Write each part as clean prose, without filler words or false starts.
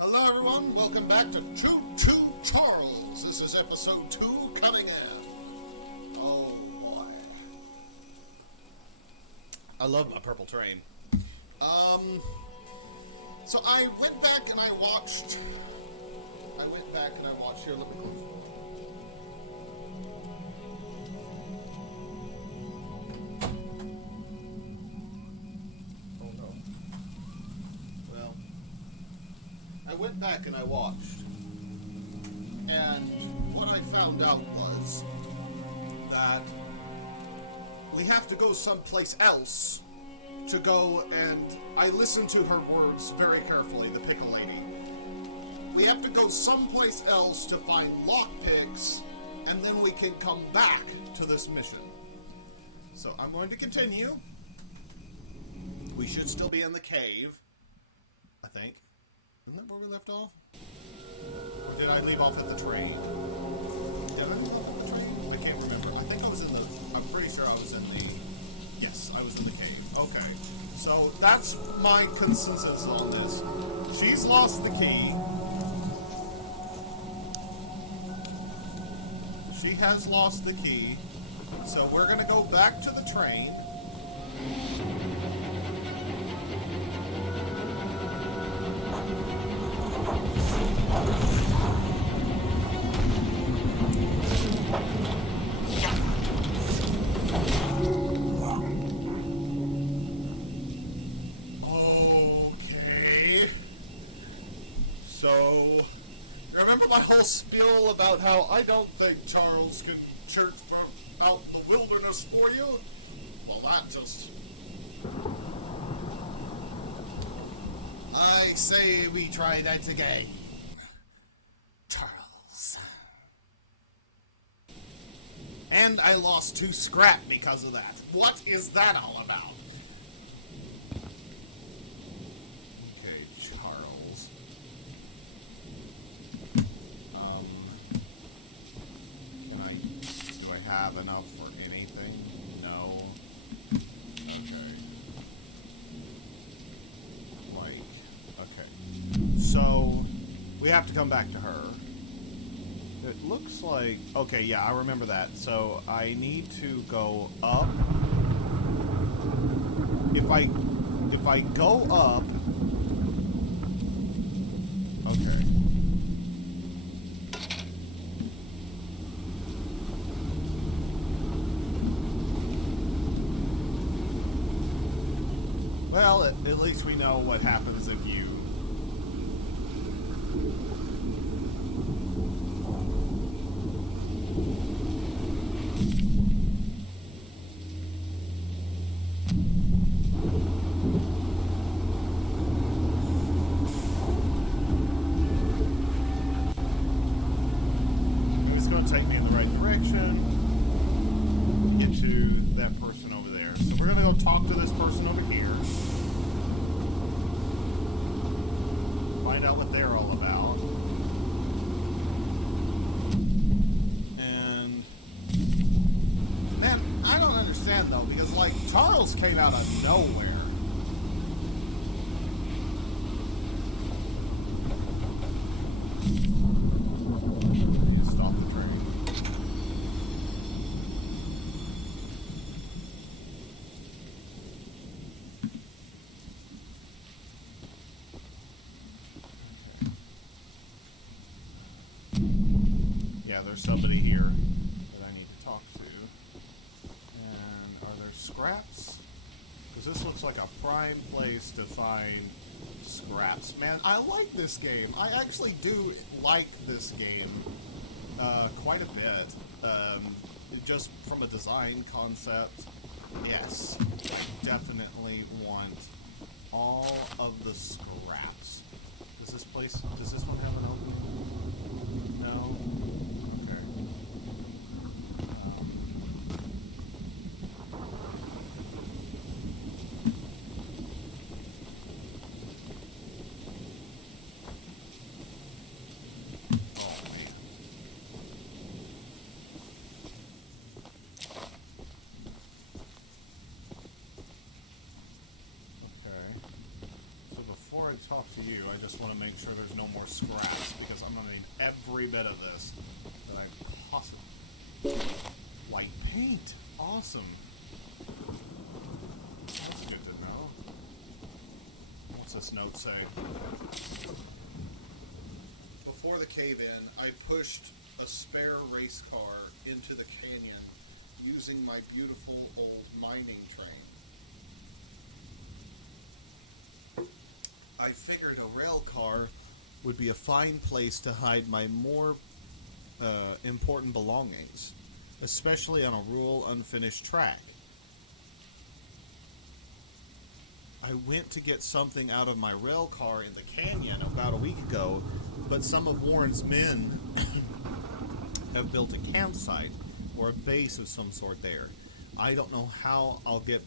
Hello everyone, welcome back to Choo Charles. This is episode 2 coming in. Oh boy. I love my purple train. So I went back and I watched, here, let me close. Oh no. Well, I went back and I watched, and what I found out was that we have to go someplace else to go, and I listened to her words very carefully, the pickle lady. We have to go someplace else to find lockpicks, and then we can come back to this mission. So I'm going to continue. We should still be in the cave, I think. Isn't that where we left off? Or did I leave off at the train? Did I leave off at the train? I can't remember. I think I was in the... I'm pretty sure I was in the... Yes, I was in the cave. Okay. So, that's my consensus on this. She's lost the key. She has lost the key. So, we're going to go back to the train. So, remember my whole spiel about how I don't think Charles could church out the wilderness for you? Well, that just... I say we try that again. Charles. And I lost 2 scrap because of that. What is that all about? Okay, Charles. Do I have enough for anything? No. Okay. Okay. So, we have to come back to her. It looks like... Okay, yeah, I remember that. So, I need to go up. If I go up... Okay. Well, at least we know what happens if you... It's going to take me in the right direction. Get to that person over there. So we're going to go talk to this person over here. Find out what they're all about. And... Man, I don't understand though, because like, Charles came out of nowhere. Stop the train. Yeah, there's somebody here that I need to talk to. And are there scraps? Because this looks like a prime place to find scraps. Man, I like this game. I actually do like this game quite a bit. Just from a design concept, yes, definitely want all of the scraps. Does this one have an opening? No? Okay. talk to you. I just want to make sure there's no more scraps because I'm going to need every bit of this that I possibly. White paint. Awesome. That's good to know. What's this note say? Before the cave-in, I pushed a spare race car into the canyon using my beautiful old mining train. I figured a rail car would be a fine place to hide my more important belongings, especially on a rural, unfinished track. I went to get something out of my rail car in the canyon about a week ago, but some of Warren's men have built a campsite or a base of some sort there. I don't know how to get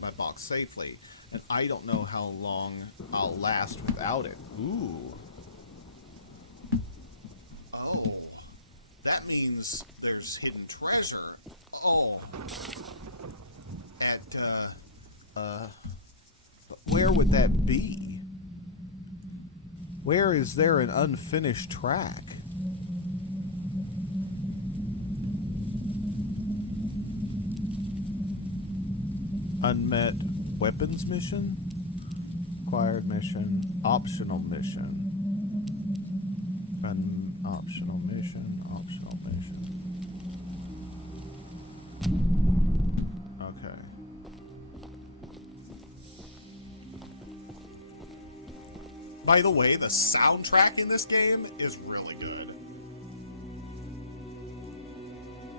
my box safely, and I don't know how long I'll last without it. Ooh. Oh. That means there's hidden treasure. Oh. Where would that be? Where is there an unfinished track? Unmet weapons mission? Acquired mission. Optional mission. Optional mission. Optional mission. Okay. By the way, the soundtrack in this game is really good.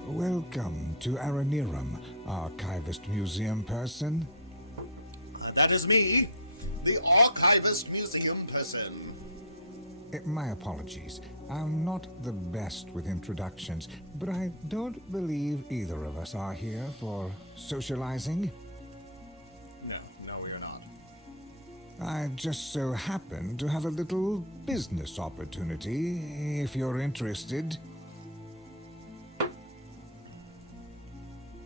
Welcome to Aranirum, Archivist Museum person. That is me, the Archivist Museum person. My apologies. I'm not the best with introductions, but I don't believe either of us are here for socializing. No, we are not. I just so happen to have a little business opportunity, if you're interested.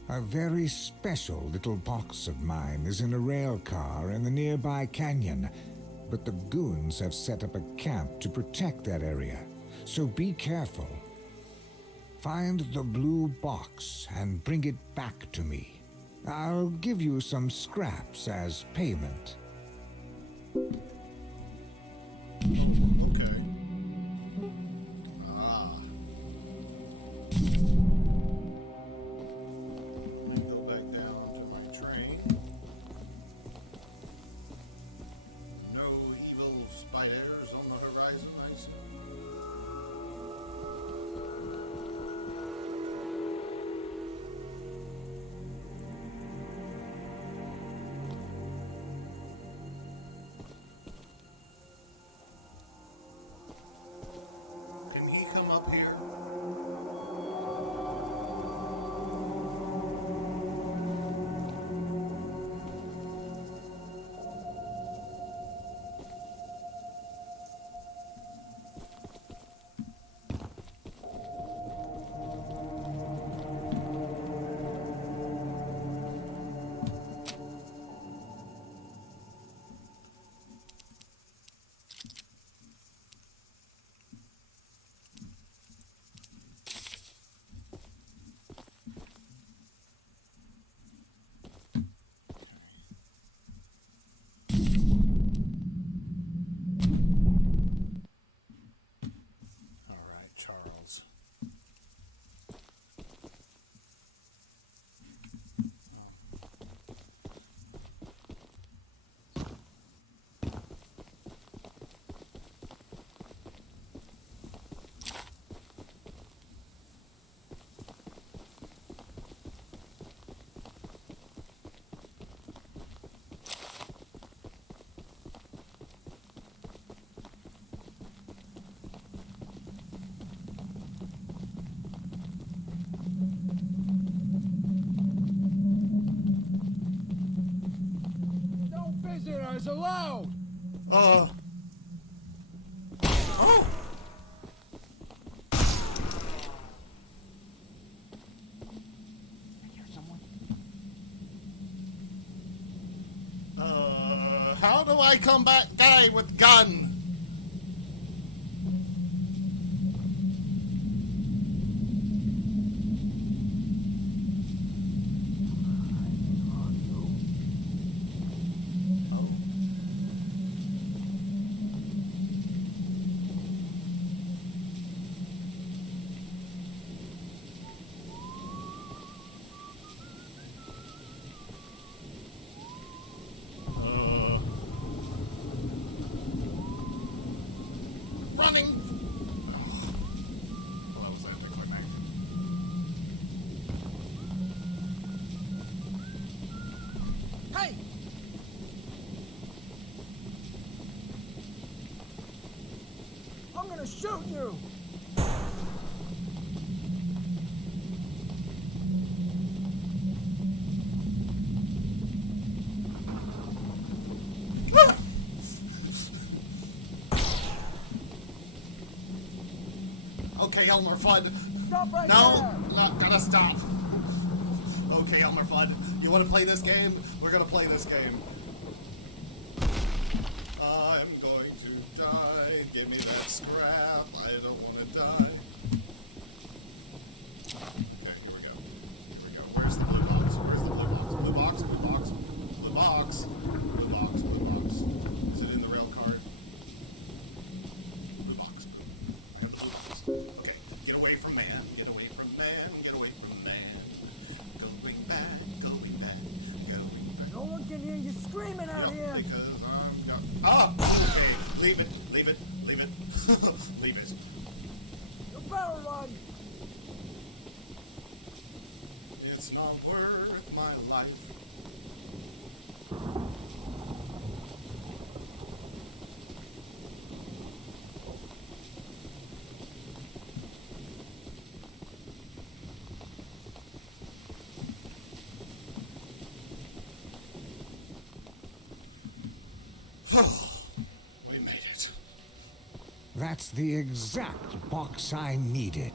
A very special little box of mine is in a rail car in the nearby canyon, but the goons have set up a camp to protect that area, so be careful. Find the blue box and bring it back to me. I'll give you some scraps as payment. Okay. Go back down to my train. No evil spiders on the horizon, I see. Can he come up here? All right, Charles. No visitors allowed! Oh! I hear someone. do I come back guy with gun? Running. What was that thing with me? Hey! I'm gonna shoot you! Okay, Elmer Fudd. Stop right No, there! not gonna stop. Okay, Elmer Fudd, you want to play this game? We're gonna play this game. I'm going to die. Give me that scrap. I don't want to die. Okay, here we go. Here we go. Where's the blue box? Where's the blue box? Blue box, blue box, blue box, blue box, blue box. Is it in the rail car? Blue box. I have the blue box. Okay, get away from man. Get away from man. Get away from man. Going back. Going back. Going back. No one can hear you screaming out here! Because I'm got. Ah! Okay, leave it. Leave it. Leave it. Leave it. You better run! It's not worth my life. We made it. That's the exact box I needed.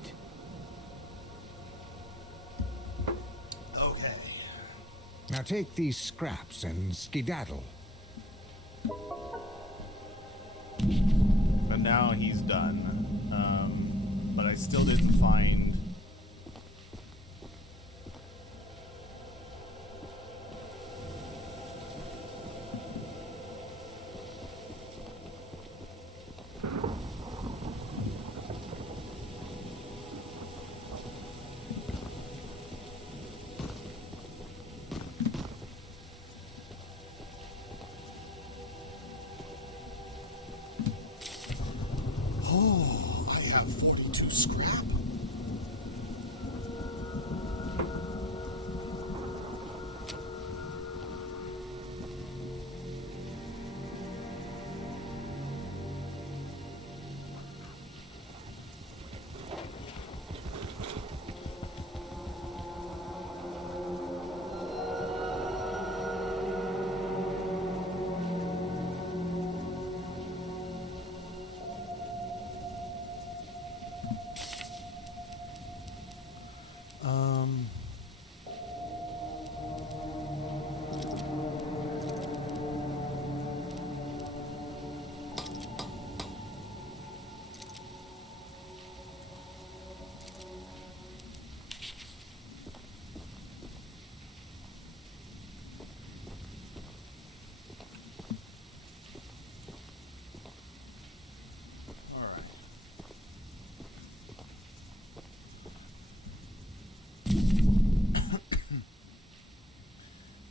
Okay. Now take these scraps and skedaddle. And now he's done. But I still didn't find. Oh, I have 42 scrap.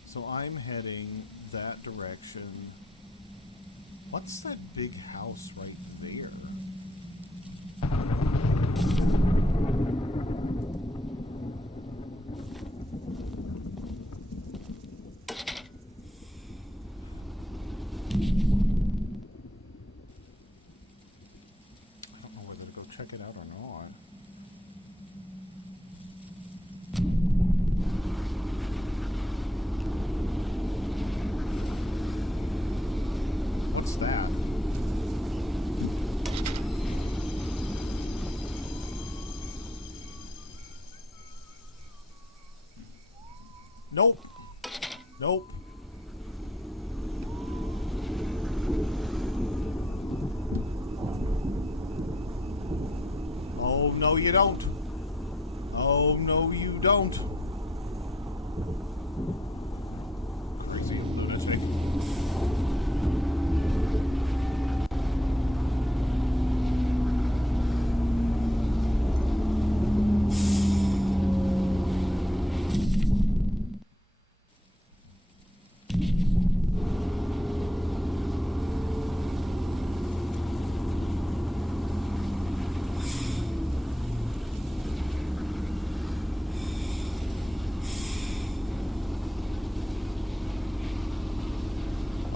So I'm heading that direction. What's that big house right there? I don't know whether to go check it out or not. What's that? Nope. Nope. No, you don't. Oh, no, you don't. Crazy lunatic.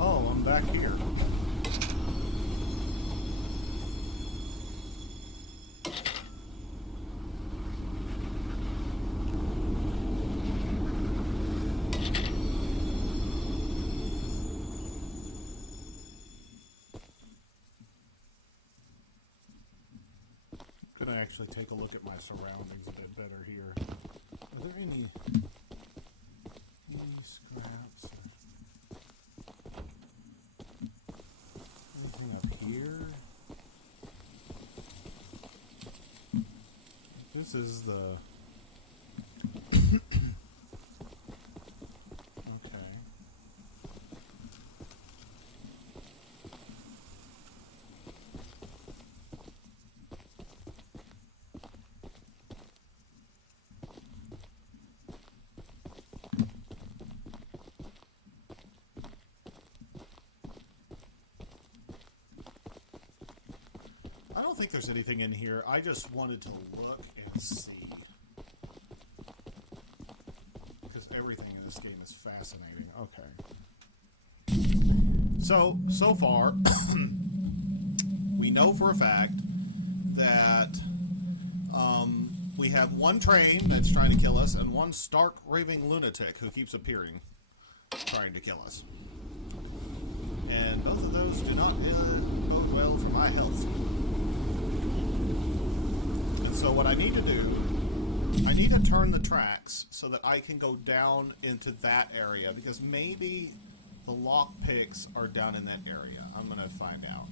Oh, I'm back here. Gonna actually take a look at my surroundings a bit better here. Are there any scraps? Anything up here? This is the... Okay. I don't think there's anything in here. I just wanted to look and see. Because everything in this game is fascinating. Okay. So far, we know for a fact that we have one train that's trying to kill us and one stark raving lunatic who keeps appearing, trying to kill us. And both of those do not bode well for my health. And so what I need to do, I need to turn the tracks so that I can go down into that area, because maybe the lock picks are down in that area. I'm going to find out.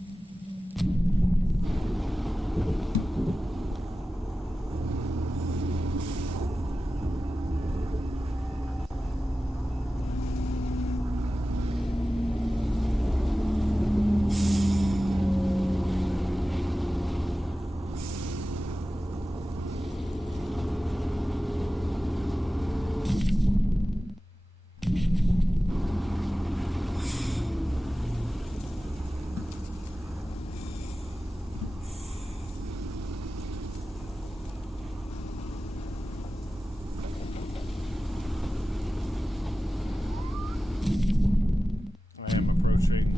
I am approaching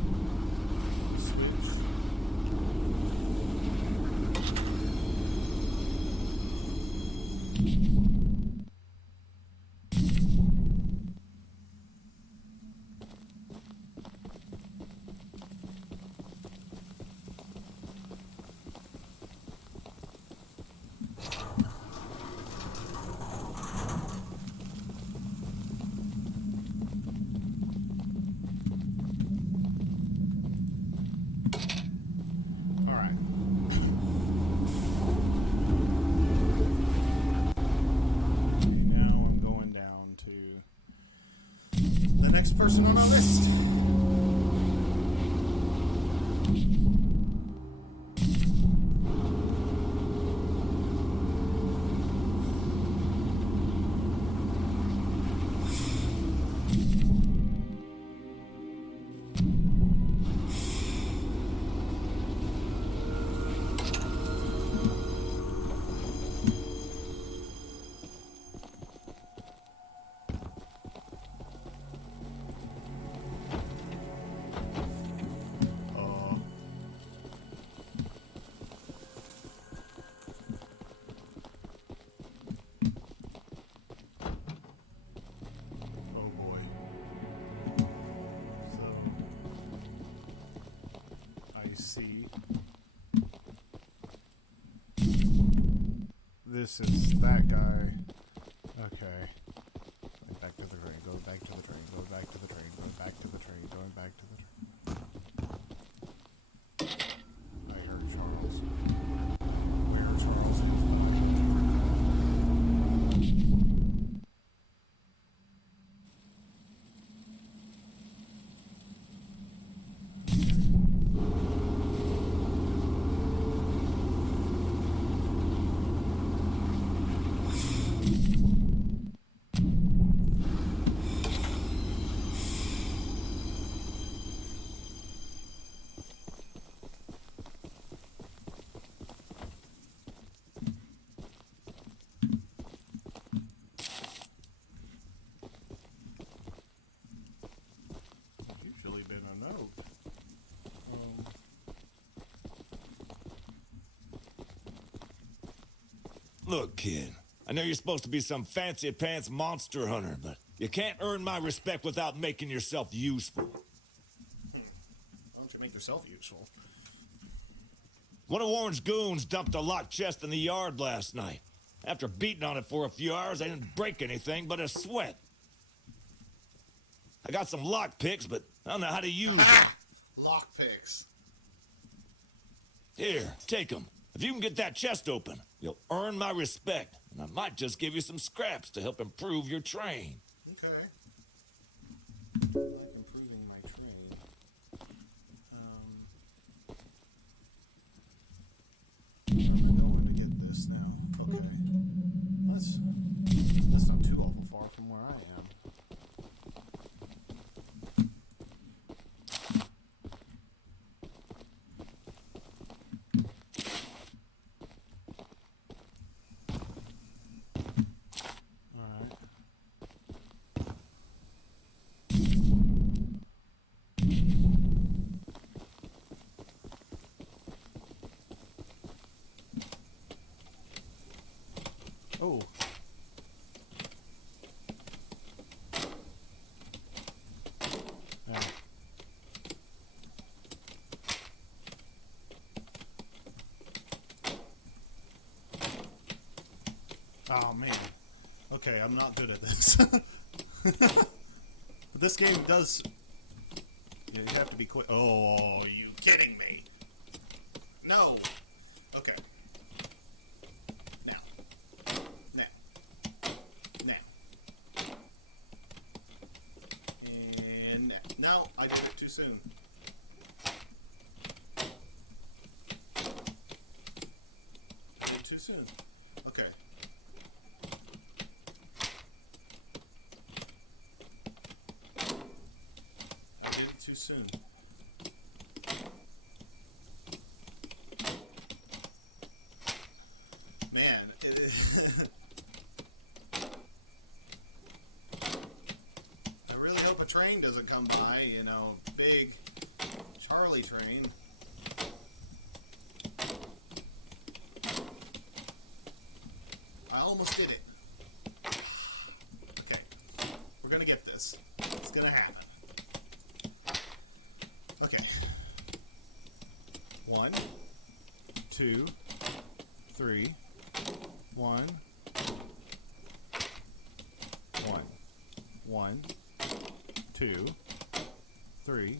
the switch. Alright. Now I'm going down to the next person on our list. See, this is that guy. Okay. Back to the train, go back to the train, go back to the train, go back to the train, going back to the train. I heard Charles. Where Charles is. Look, kid, I know you're supposed to be some fancy-pants monster hunter, but you can't earn my respect without making yourself useful. Why don't you make yourself useful? One of Warren's goons dumped a locked chest in the yard last night. After beating on it for a few hours, I didn't break anything but a sweat. I got some lock picks, but I don't know how to use them. Lockpicks. Here, take them. If you can get that chest open, you'll earn my respect, and I might just give you some scraps to help improve your train. Okay. Like improving my train. I'm going to get this now. Okay. That's not too awful far from where I am. Oh. Yeah. Oh man. Okay, I'm not good at this. But this game does. Yeah, you have to be quick. Oh, are you kidding me? No. Okay. No, I did it too soon. I did it too soon. Okay. I did it too soon. Man, I really hope a train doesn't come by, you know, big Charlie train. I almost did it. Okay, we're gonna get this. It's gonna happen. Okay. 1, 2, 3. 1. 1. 1. 2, 3,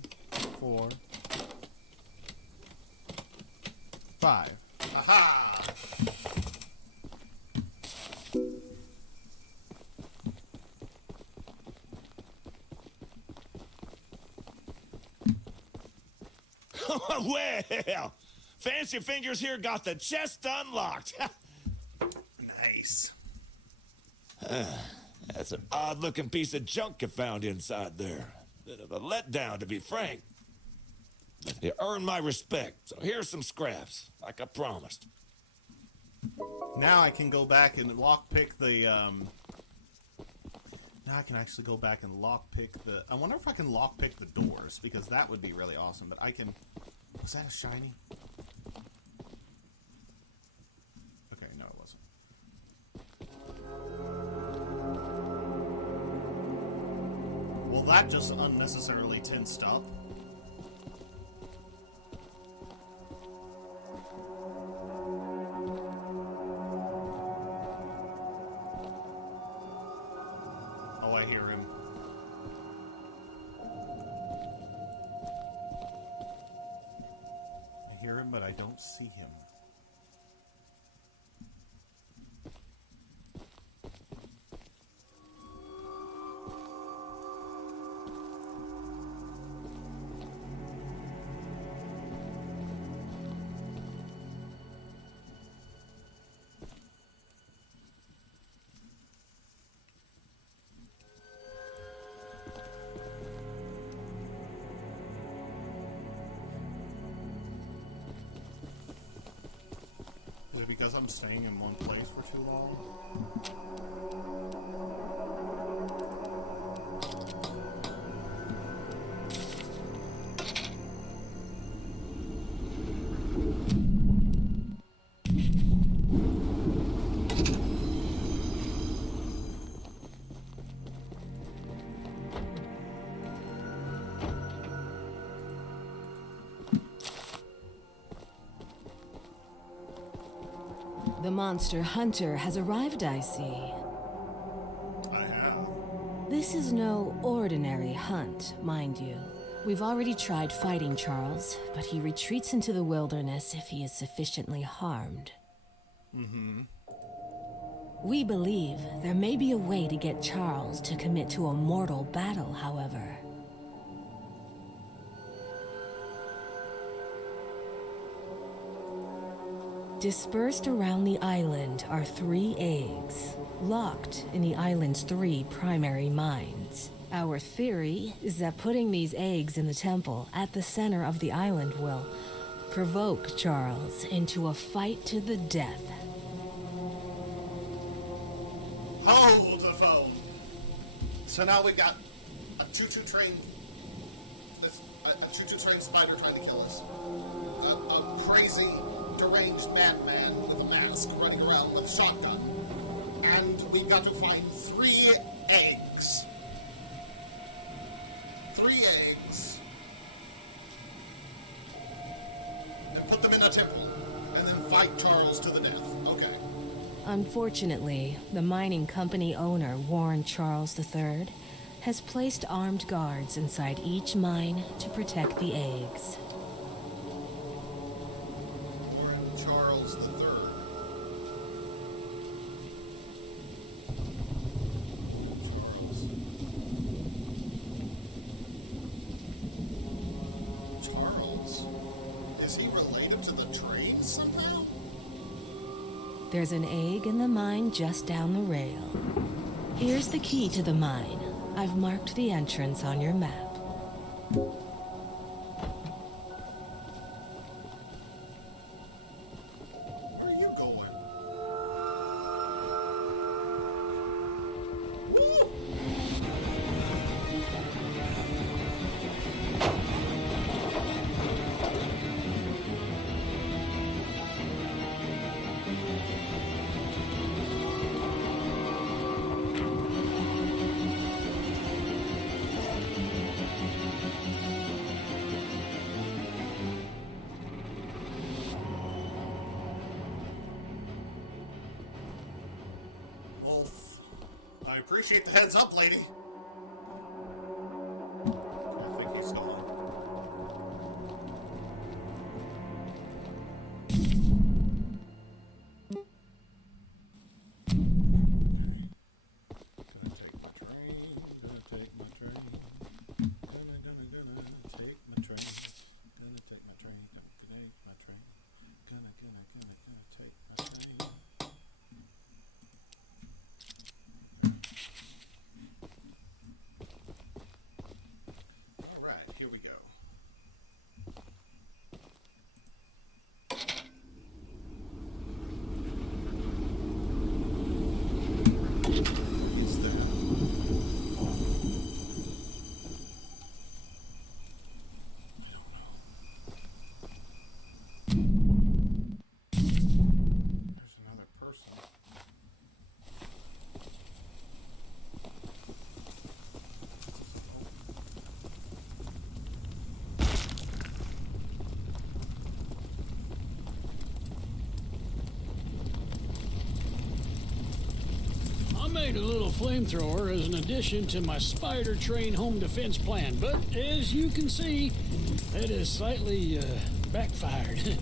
4, 5. Aha! Well, Fancy Fingers here got the chest unlocked. Nice. That's an odd-looking piece of junk you found inside there. Bit of a letdown, to be frank. You earned my respect, so here's some scraps, like I promised. Now I can go back and lockpick the, Now I can actually go back and lockpick the... I wonder if I can lockpick the doors, because that would be really awesome, but I can... Was that a shiny? Okay, no it wasn't. Well, that just unnecessarily tensed up. Oh, I hear him. I hear him, but I don't see him. Is it because I'm staying in one place for too long? The monster hunter has arrived, I see. I have. This is no ordinary hunt, mind you. We've already tried fighting Charles, but he retreats into the wilderness if he is sufficiently harmed. We believe there may be a way to get Charles to commit to a mortal battle, however. Dispersed around the island are 3 eggs, locked in the island's 3 primary mines. Our theory is that putting these eggs in the temple at the center of the island will provoke Charles into a fight to the death. Hold the phone. So now we got a choo-choo train. A choo-choo train spider trying to kill us. A crazy, deranged madman with a mask running around with a shotgun. And we've got to find 3 eggs. 3 eggs. And put them in a temple. And then fight Charles to the death. Okay. Unfortunately, the mining company owner, Warren Charles III, has placed armed guards inside each mine to protect the eggs. Warren Charles III. Charles? Is he related to the train somehow? There's an egg in the mine just down the rail. Here's the key to the mine. I've marked the entrance on your map. Where are you going? Woo! I appreciate the heads up, lady. I think he's gone. Gonna take my train. Gonna take my train. Gonna take my train. Gonna take my train. Gonna take my train. Gonna take my train. Alright, here we go. Is there? I don't know. There's another person. I made a little flamethrower as an addition to my spider train home defense plan, but as you can see, it has slightly backfired.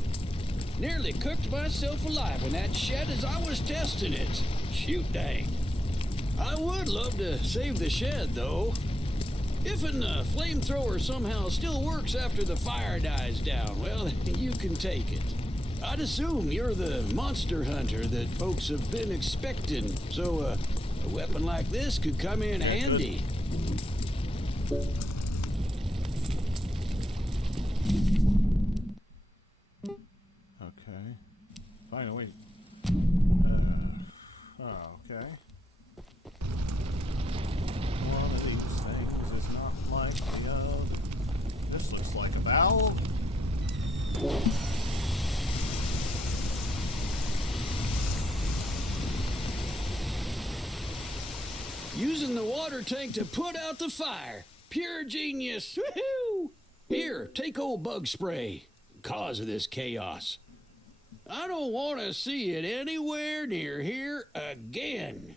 Nearly cooked myself alive in that shed as I was testing it. Shoot dang. I would love to save the shed, though. If a flamethrower somehow still works after the fire dies down, well, you can take it. I'd assume you're the monster hunter that folks have been expecting, so a weapon like this could come in handy. Okay. Finally. Okay. One of these things is not like the other. This looks like a valve. Using the water tank to put out the fire. Pure genius. Woohoo! Here, take old bug spray. Cause of this chaos. I don't want to see it anywhere near here again.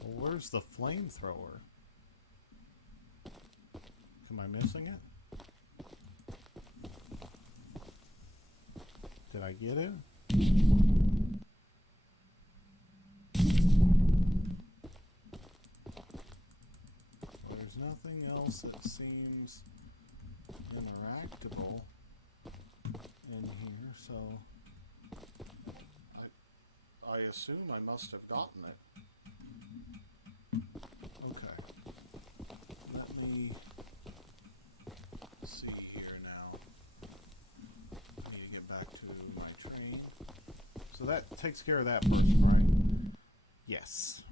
Well, where's the flamethrower? Am I missing it? Did I get it? Well, there's nothing else that seems interactable in here, so I assume I must have gotten it. Okay. Let me see here now. I need to get back to my train. So that takes care of that person, right? Yes.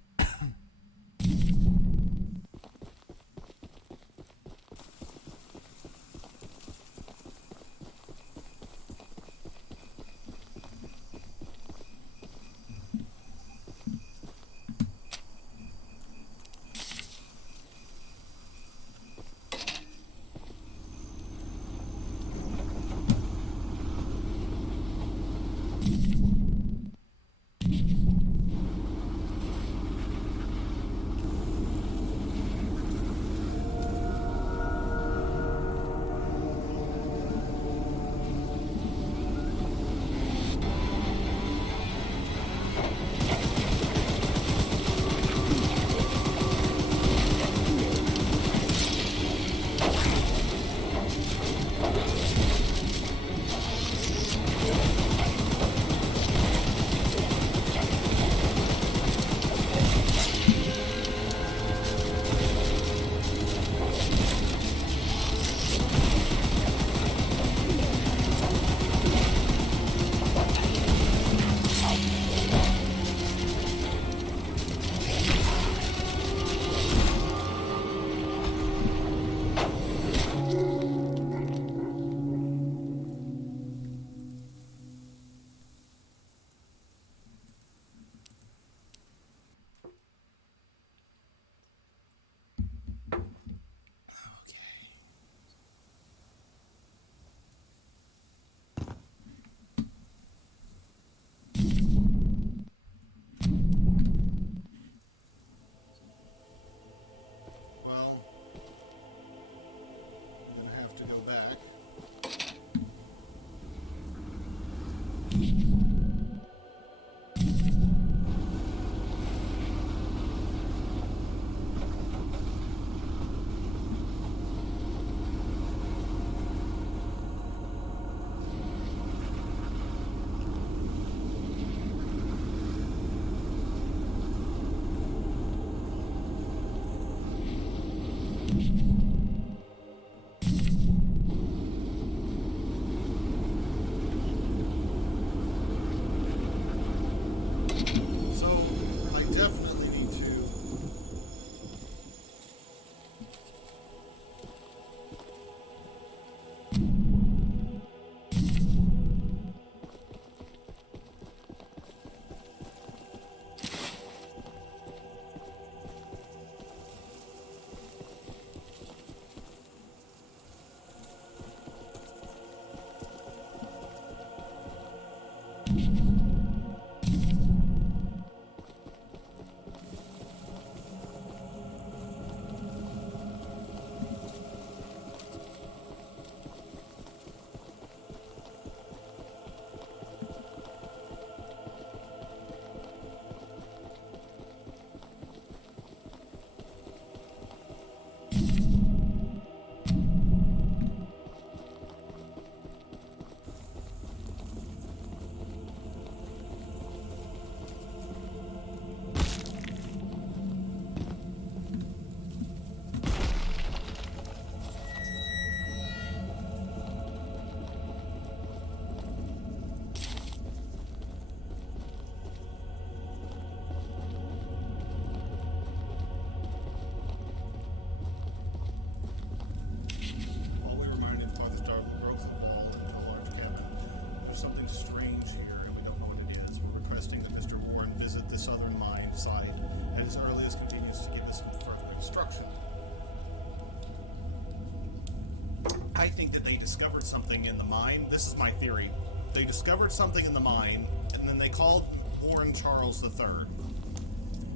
I think that they discovered something in the mine. This is my theory. They discovered something in the mine, and then they called Warren Charles III.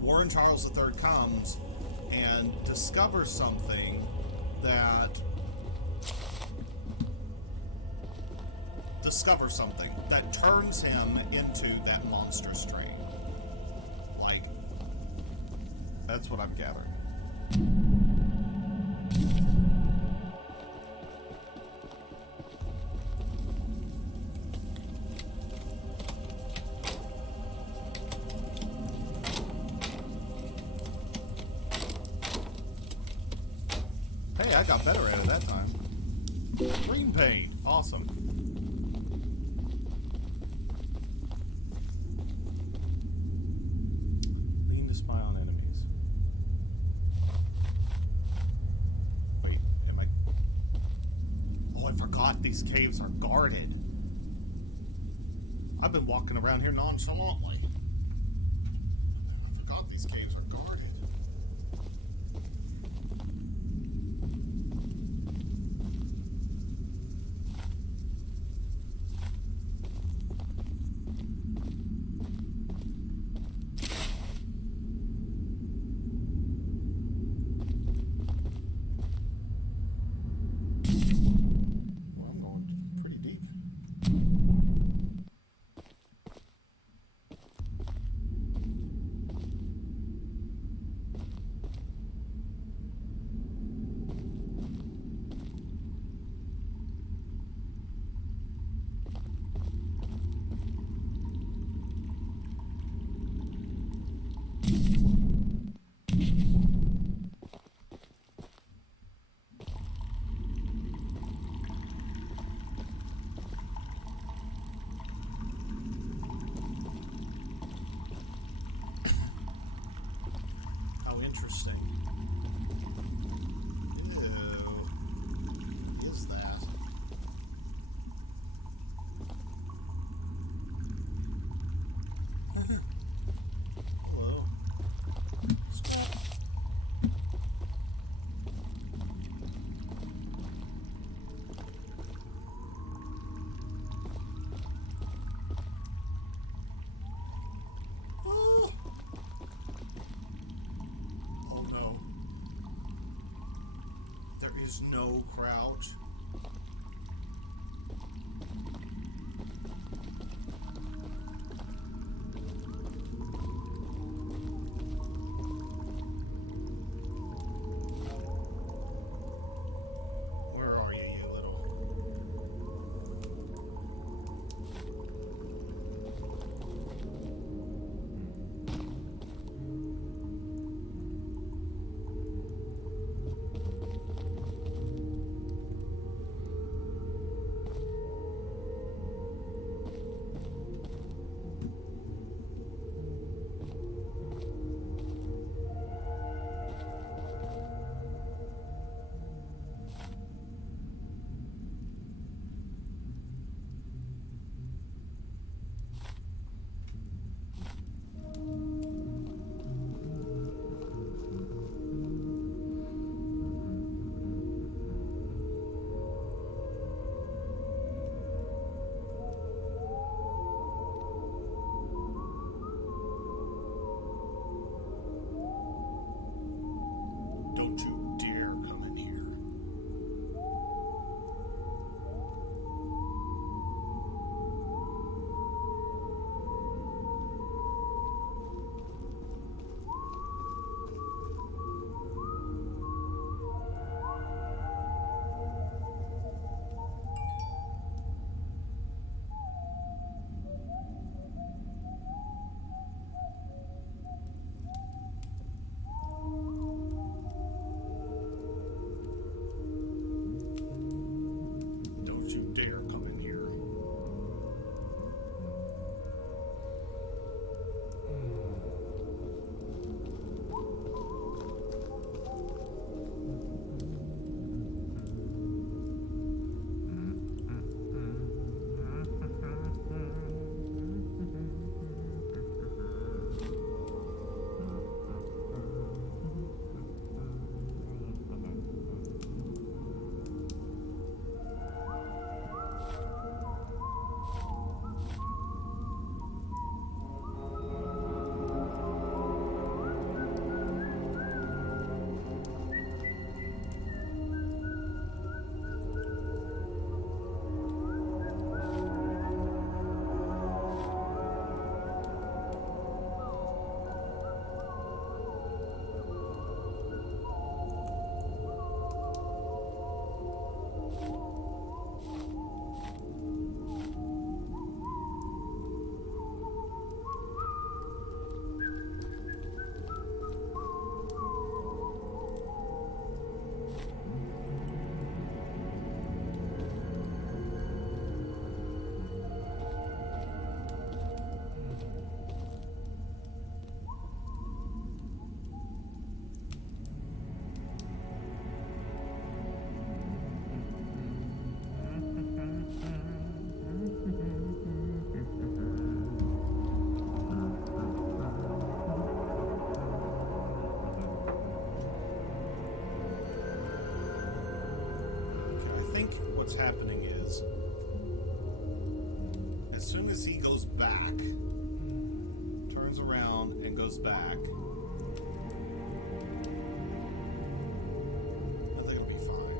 Warren Charles III comes and discovers something that... turns him into that monstrous strain. Like, that's what I'm gathering. Hey, I got better at it that time. Green paint. Awesome. Lean to spy on enemies. Wait, am I... Oh, I forgot these caves are guarded. I've been walking around here nonchalantly. I forgot these caves are guarded. Well, I'm going pretty deep. How interesting. Ew. Is that? Hello. Stop. Oh. Oh no. There is no crouch. Where are you, you little? goes back. Turns around and goes back. I think it'll be fine.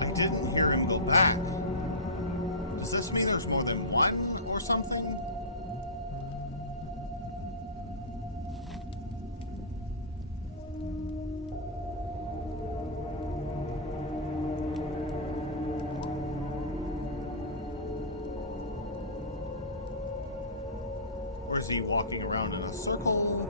I didn't hear him go back. Does this mean there's more than one or something? Or is he walking around in a circle?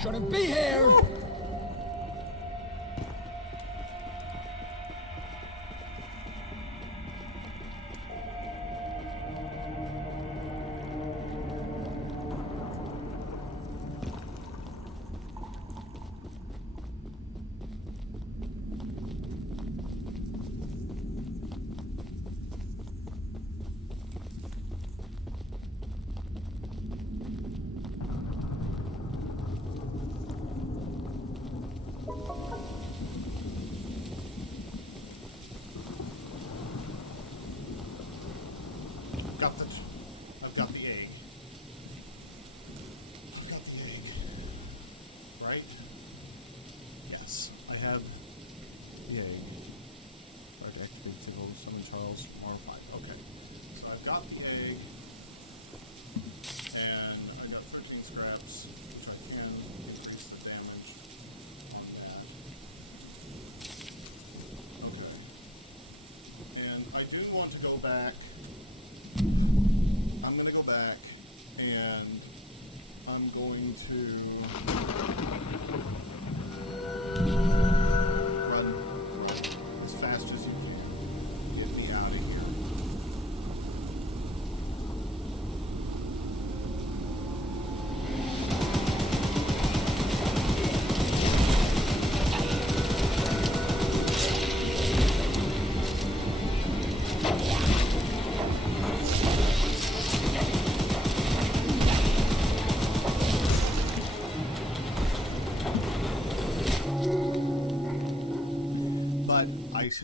Shouldn't be here! I've got the egg. I've got the egg. Right? Yes, I have the egg. Okay, activate to go summon Charles tomorrow 5. Okay. So I've got the egg. And I got 13 scraps, which I can increase the damage on that. Okay. And I do want to go back. I'm going to go back and I'm going to run as fast as you can. Get me out of here.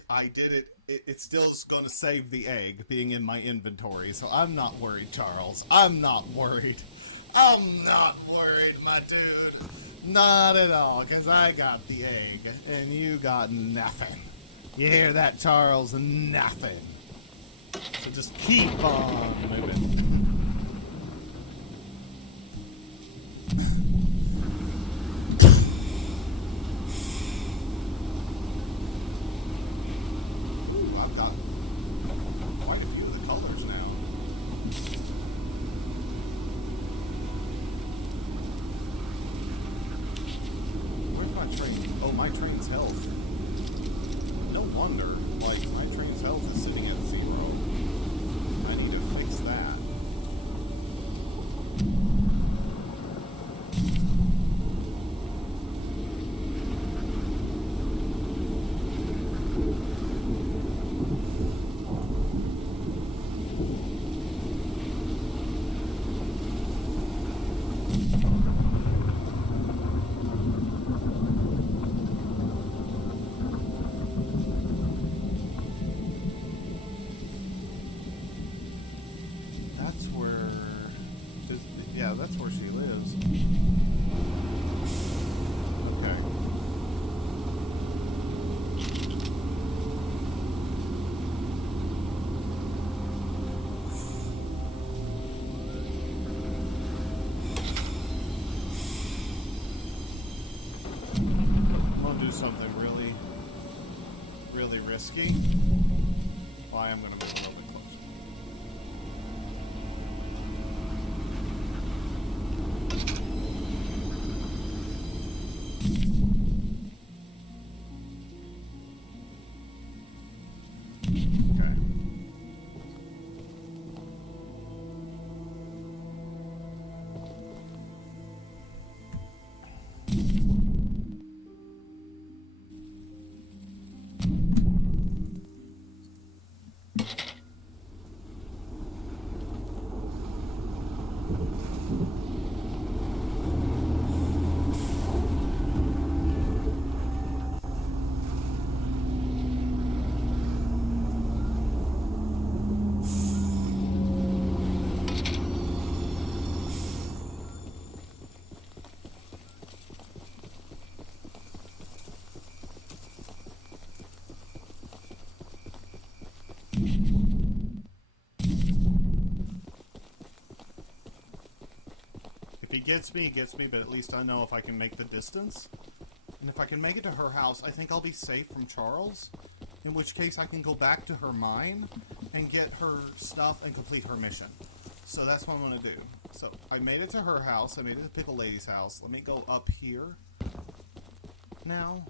I did it. It's still going to save the egg being in my inventory, so I'm not worried, Charles. I'm not worried. I'm not worried, my dude. Not at all, because I got the egg, and you got nothing. You hear that, Charles? Nothing. So just keep on moving. My train's health. No wonder, like, my train's health is sitting at 0. I need to fix that. Yeah, that's where she lives. Okay. I'm gonna do something really risky. Why I'm gonna move a little bit closer. If he gets me, he gets me, but at least I know if I can make the distance. And if I can make it to her house, I think I'll be safe from Charles. In which case, I can go back to her mine and get her stuff and complete her mission. So that's what I'm going to do. So I made it to her house. I made it to Pickle Lady's house. Let me go up here now.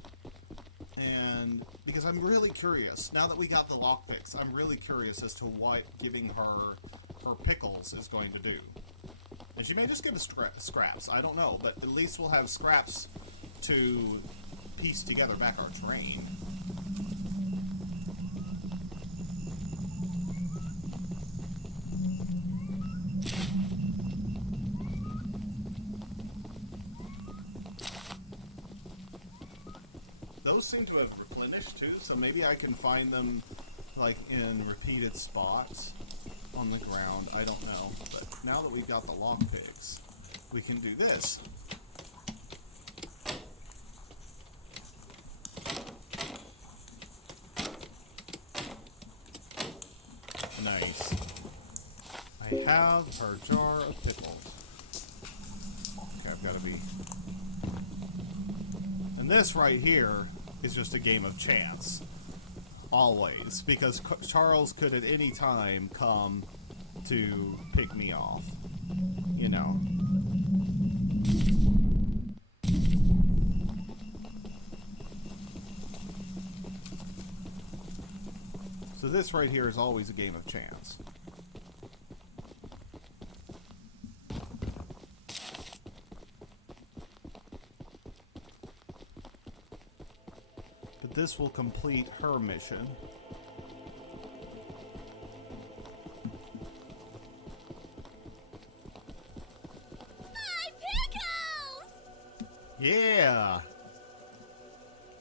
And because I'm really curious, now that we got the lockpicks, I'm really curious as to what giving her pickles is going to do. And she may just give us scraps. I don't know, but at least we'll have scraps to piece together back our train. Those seem to have replenished too, so maybe I can find them like in repeated spots on the ground. I don't know, but now that we've got the lockpicks, we can do this. Nice. I have her jar of pickles. Okay, I've got to be... And this right here is just a game of chance. Always. Because Charles could at any time come to pick me off. You know. So this right here is always a game of chance. But this will complete her mission. My pickles! Yeah!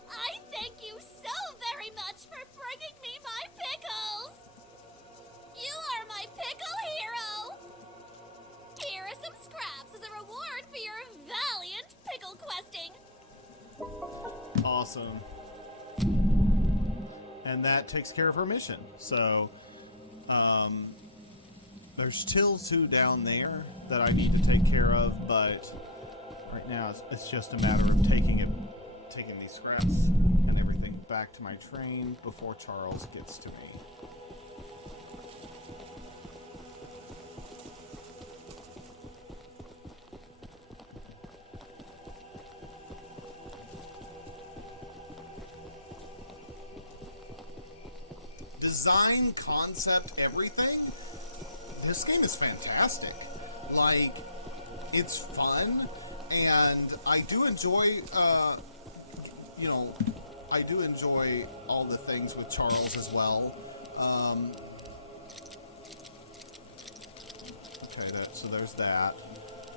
I thank you so very much for bringing me my pickles! You are my pickle hero! Here are some scraps as a reward for your valiant pickle questing. Awesome. And that takes care of her mission. So, there's still 2 down there that I need to take care of, but right now it's just a matter of taking these scraps and everything back to my train before Charles gets to me. Design, concept, everything. This game is fantastic. Like, it's fun, and I do enjoy, I do enjoy all the things with Charles as well. Okay, so there's that.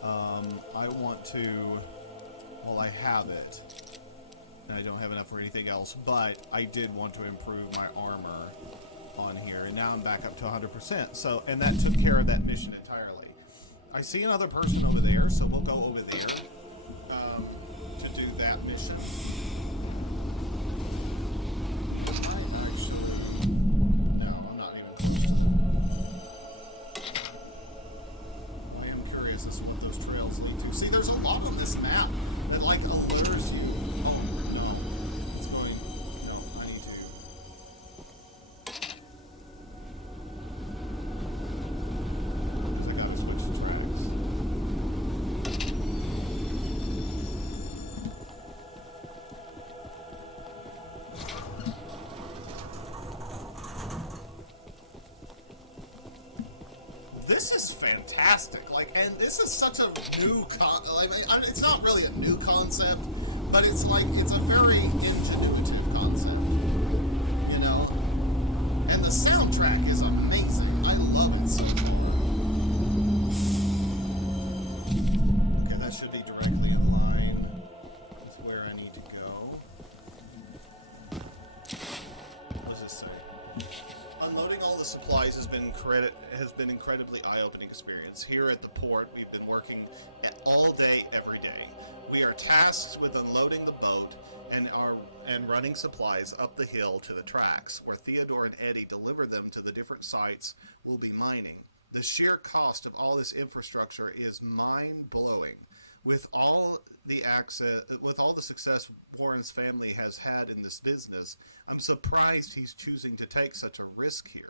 I want to, well, I have it. I don't have enough for anything else, but I did want to improve my armor on here, and now I'm back up to 100%. So, and that took care of that mission entirely. I see another person over there, so we'll go over there to do that mission. No, I'm not even close. I am curious as to what those trails lead to. See, there's a lot on this map that like allures you. This is fantastic, like, and this is such a new it's not really a new concept, but it's like, it's a very ingenuitive concept, you know, and the soundtrack is amazing. I love it so far. an incredibly eye-opening experience. Here at the port, we've been working all day, every day. We are tasked with unloading the boat and running supplies up the hill to the tracks, where Theodore and Eddie deliver them to the different sites we'll be mining. The sheer cost of all this infrastructure is mind-blowing. With all the success Warren's family has had in this business, I'm surprised he's choosing to take such a risk here.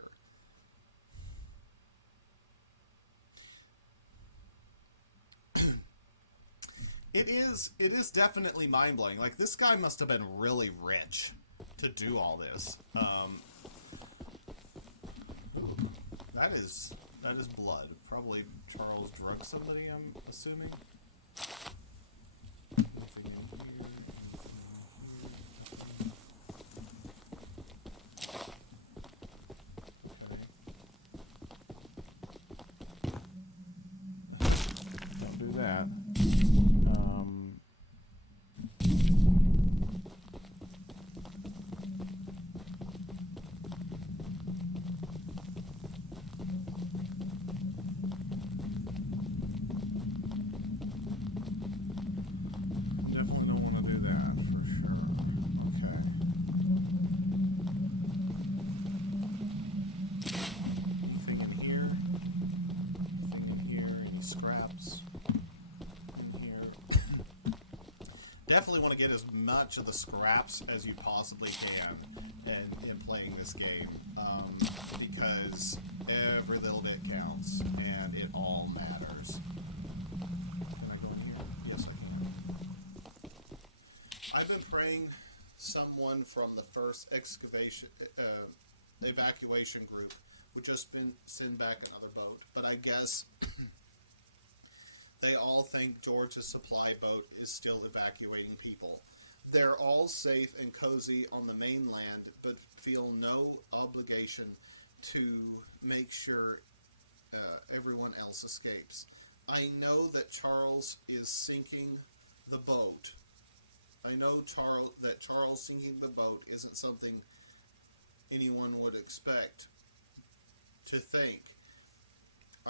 It is definitely mind-blowing. Like, this guy must have been really rich to do all this. That is blood. Probably Charles drugged somebody, I'm assuming. Don't do that. Definitely don't want to do that for sure. Okay. Anything in here? Anything in here? Any scraps in here? Definitely want to get as much of the scraps as you possibly can in playing this game, because every little bit counts and it all matters. Can I go in here? Yes, I can. I've been praying someone from the first evacuation group would just send back another boat, but I guess they all think George's supply boat is still evacuating people. They're all safe and cozy on the mainland, but feel no obligation to make sure everyone else escapes. I know that Charles is sinking the boat. I know that Charles sinking the boat isn't something anyone would expect to think.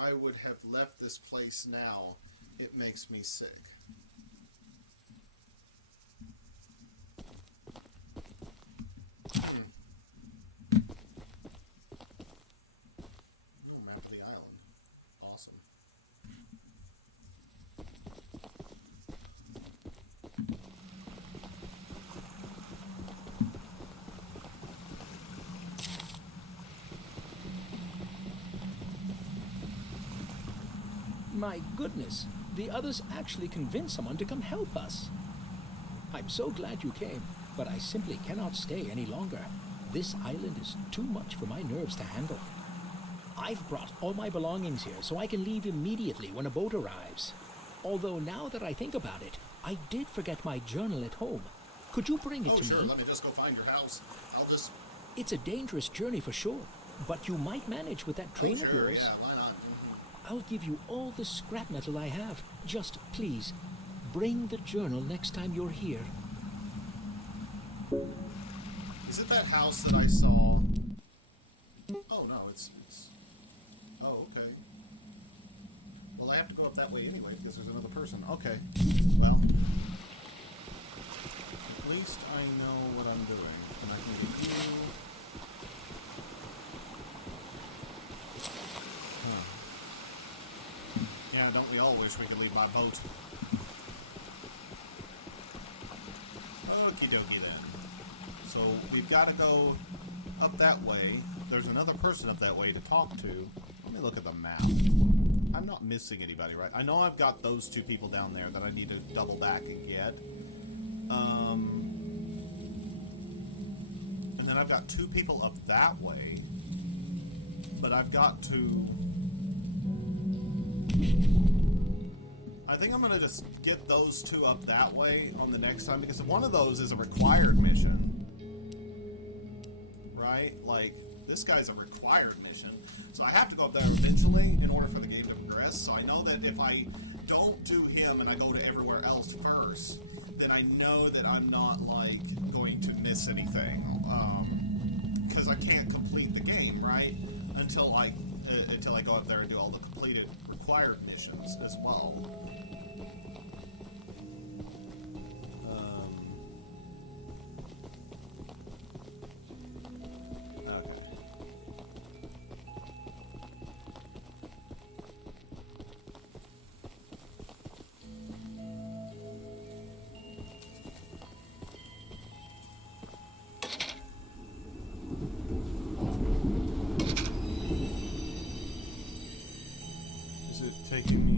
I would have left this place now. It makes me sick. Oh, map of the island. Awesome. My goodness, the others actually convinced someone to come help us. I'm so glad you came, but I simply cannot stay any longer. This island is too much for my nerves to handle. I've brought all my belongings here so I can leave immediately when a boat arrives. Although now that I think about it, I did forget my journal at home. Could you bring it to Sure, me? let me just go find your house. I'll just... It's a dangerous journey for sure, but you might manage with that train of yours. Yeah, why not? I'll give you all the scrap metal I have. Just please, bring the journal next time you're here. Is it that house that I saw? Oh, no, it's... Oh, okay. Well, I have to go up that way anyway, because there's another person. Okay. Well. At least I know what I'm doing. And I can get you... Yeah, don't we all wish we could leave by boat? Okie dokie then. So we've got to go up that way. There's another person up that way to talk to. Let me look at the map. I'm not missing anybody, right? I know I've got those two people down there that I need to double back and get. And then I've got two people up that way. But I've got to... I think I'm going to just get those two up that way on the next time, because one of those is a required mission. Right? Like, this guy's a required mission. So I have to go up there eventually in order for the game to progress. So I know that if I don't do him and I go to everywhere else first, then I know that I'm not, like, going to miss anything. Because I can't complete the game, right? Until, like, until I go up there and do all the completed required missions as well. Taking me.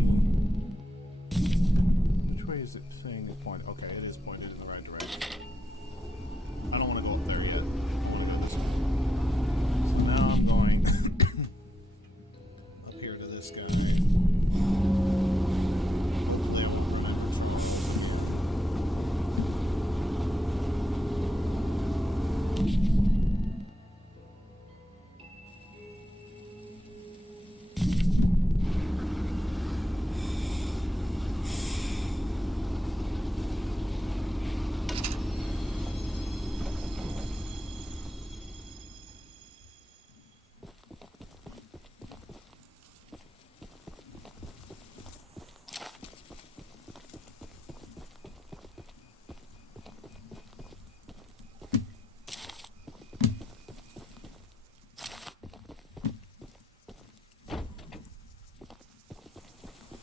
Which way is it saying it pointed? Okay, it is pointed in the right direction. I don't want to go up there yet. I want to go this way. So now I'm going up here to this guy. Hopefully I won't remember his name.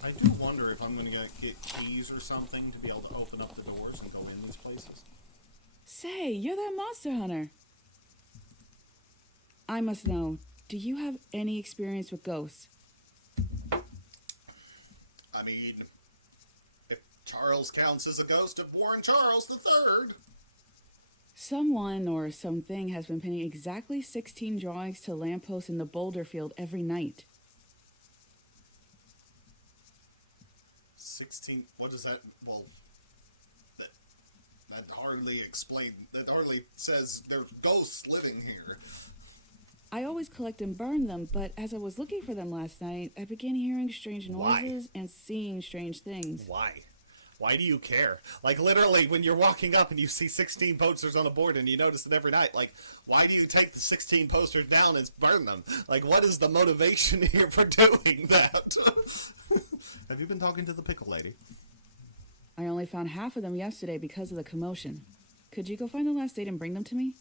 I do wonder if I'm going to get keys or something to be able to open up the doors and go in these places. Say, you're that monster hunter. I must know, do you have any experience with ghosts? I mean, if Charles counts as a ghost of Warren Charles III. Someone or something has been pinning exactly 16 drawings to lampposts in the boulder field every night. 16, what does that, well, that hardly that hardly says there's ghosts living here. I always collect and burn them, but as I was looking for them last night, I began hearing strange noises and seeing strange things. Why? Why do you care? Like, literally, when you're walking up and you see 16 posters on a board and you notice it every night, like, why do you take the 16 posters down and burn them? Like, what is the motivation here for doing that? Have you been talking to the pickle lady? I only found half of them yesterday because of the commotion. Could you go find the last date and bring them to me?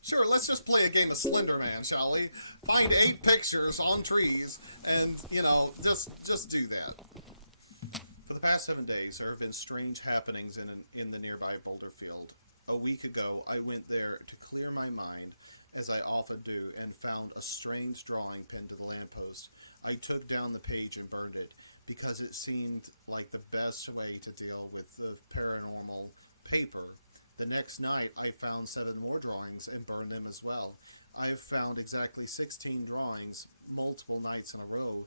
Sure, let's just play a game of Slender Man, shall we? Find 8 pictures on trees and, you know, just do that. For the past 7 days, there have been strange happenings in the nearby boulder field. A week ago, I went there to clear my mind, as I often do, and found a strange drawing pinned to the lamppost. I took down the page and burned it, because it seemed like the best way to deal with the paranormal paper. The next night, I found 7 more drawings and burned them as well. I've found exactly 16 drawings multiple nights in a row,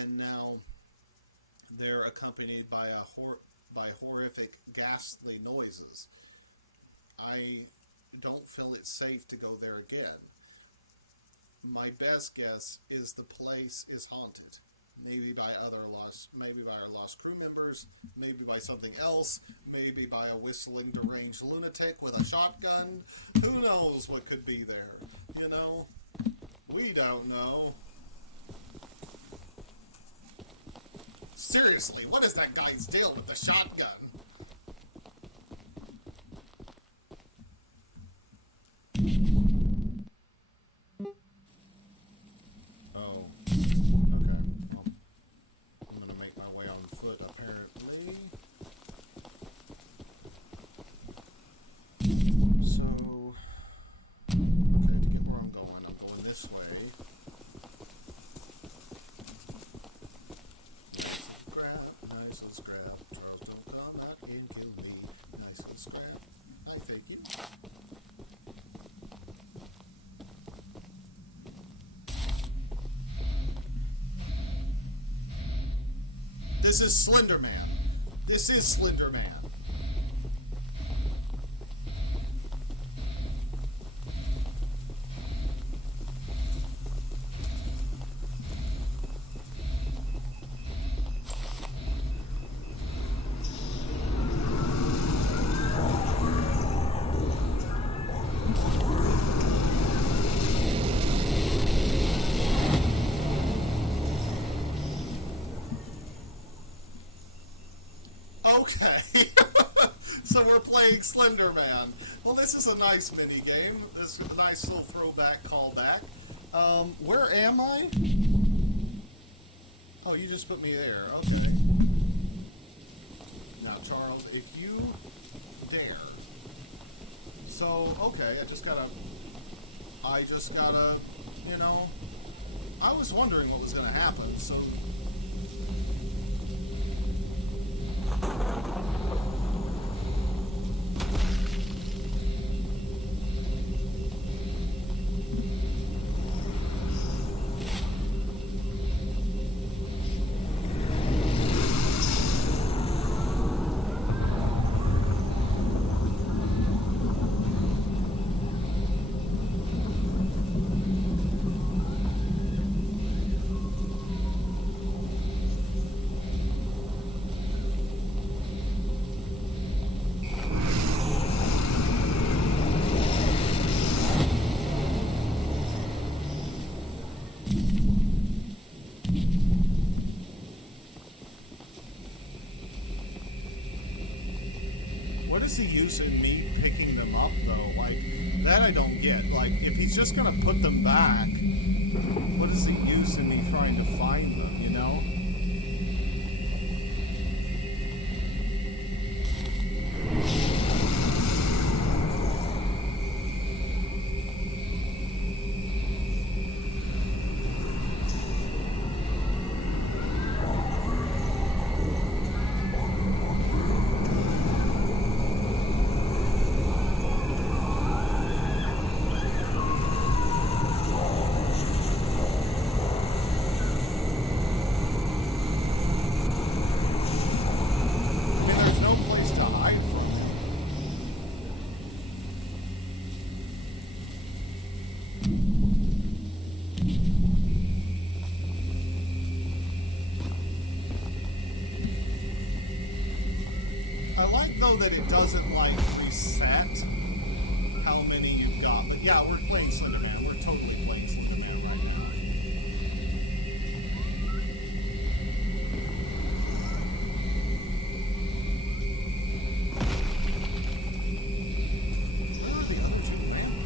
and now they're accompanied by horrific, ghastly noises. I don't feel it's safe to go there again. My best guess is the place is haunted. Maybe by our lost crew members, maybe by something else, maybe by a whistling deranged lunatic with a shotgun. Who knows what could be there? You know? We don't know. Seriously, what is that guy's deal with the shotgun? This is Slender Man. This is Slender Man. playing Slender Man. Well, this is a nice mini game. This is a nice little throwback callback. Where am I? Oh, you just put me there. Okay. Now, Charles, if you dare. So, okay, I just gotta, you know, I was wondering what was gonna happen, so... What is he using me picking them up, though? Like, that I don't get. Like, if he's just gonna put them back, what is he using me trying to find them, you know? I like, though, that it doesn't, like, reset how many you've got. But, yeah, we're playing Slender Man. We're totally playing Slender Man right now. Where are the other two randos?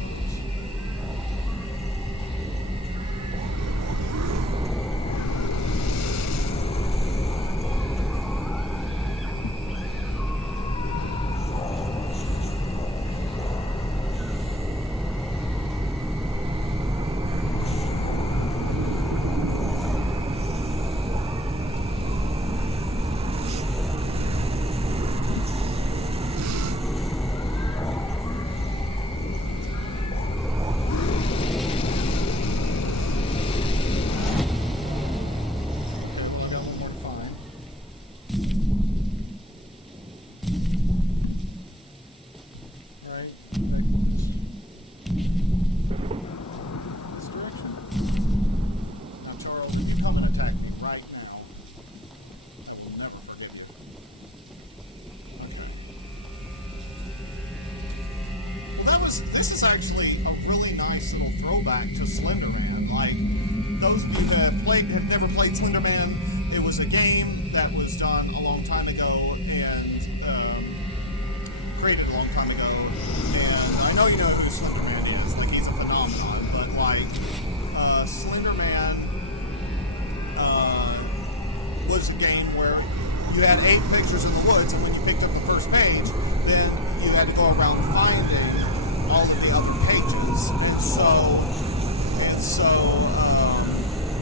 This is actually a really nice little throwback to Slender Man. Like, those of you that have never played Slender Man, it was a game that was done a long time ago and created a long time ago. And I know you know who Slender Man is. Like, he's a phenomenon. But, like, Slender Man was a game where you had 8 pictures in the woods, and when you picked up the first page, then you had to go around finding all of the other pages, and so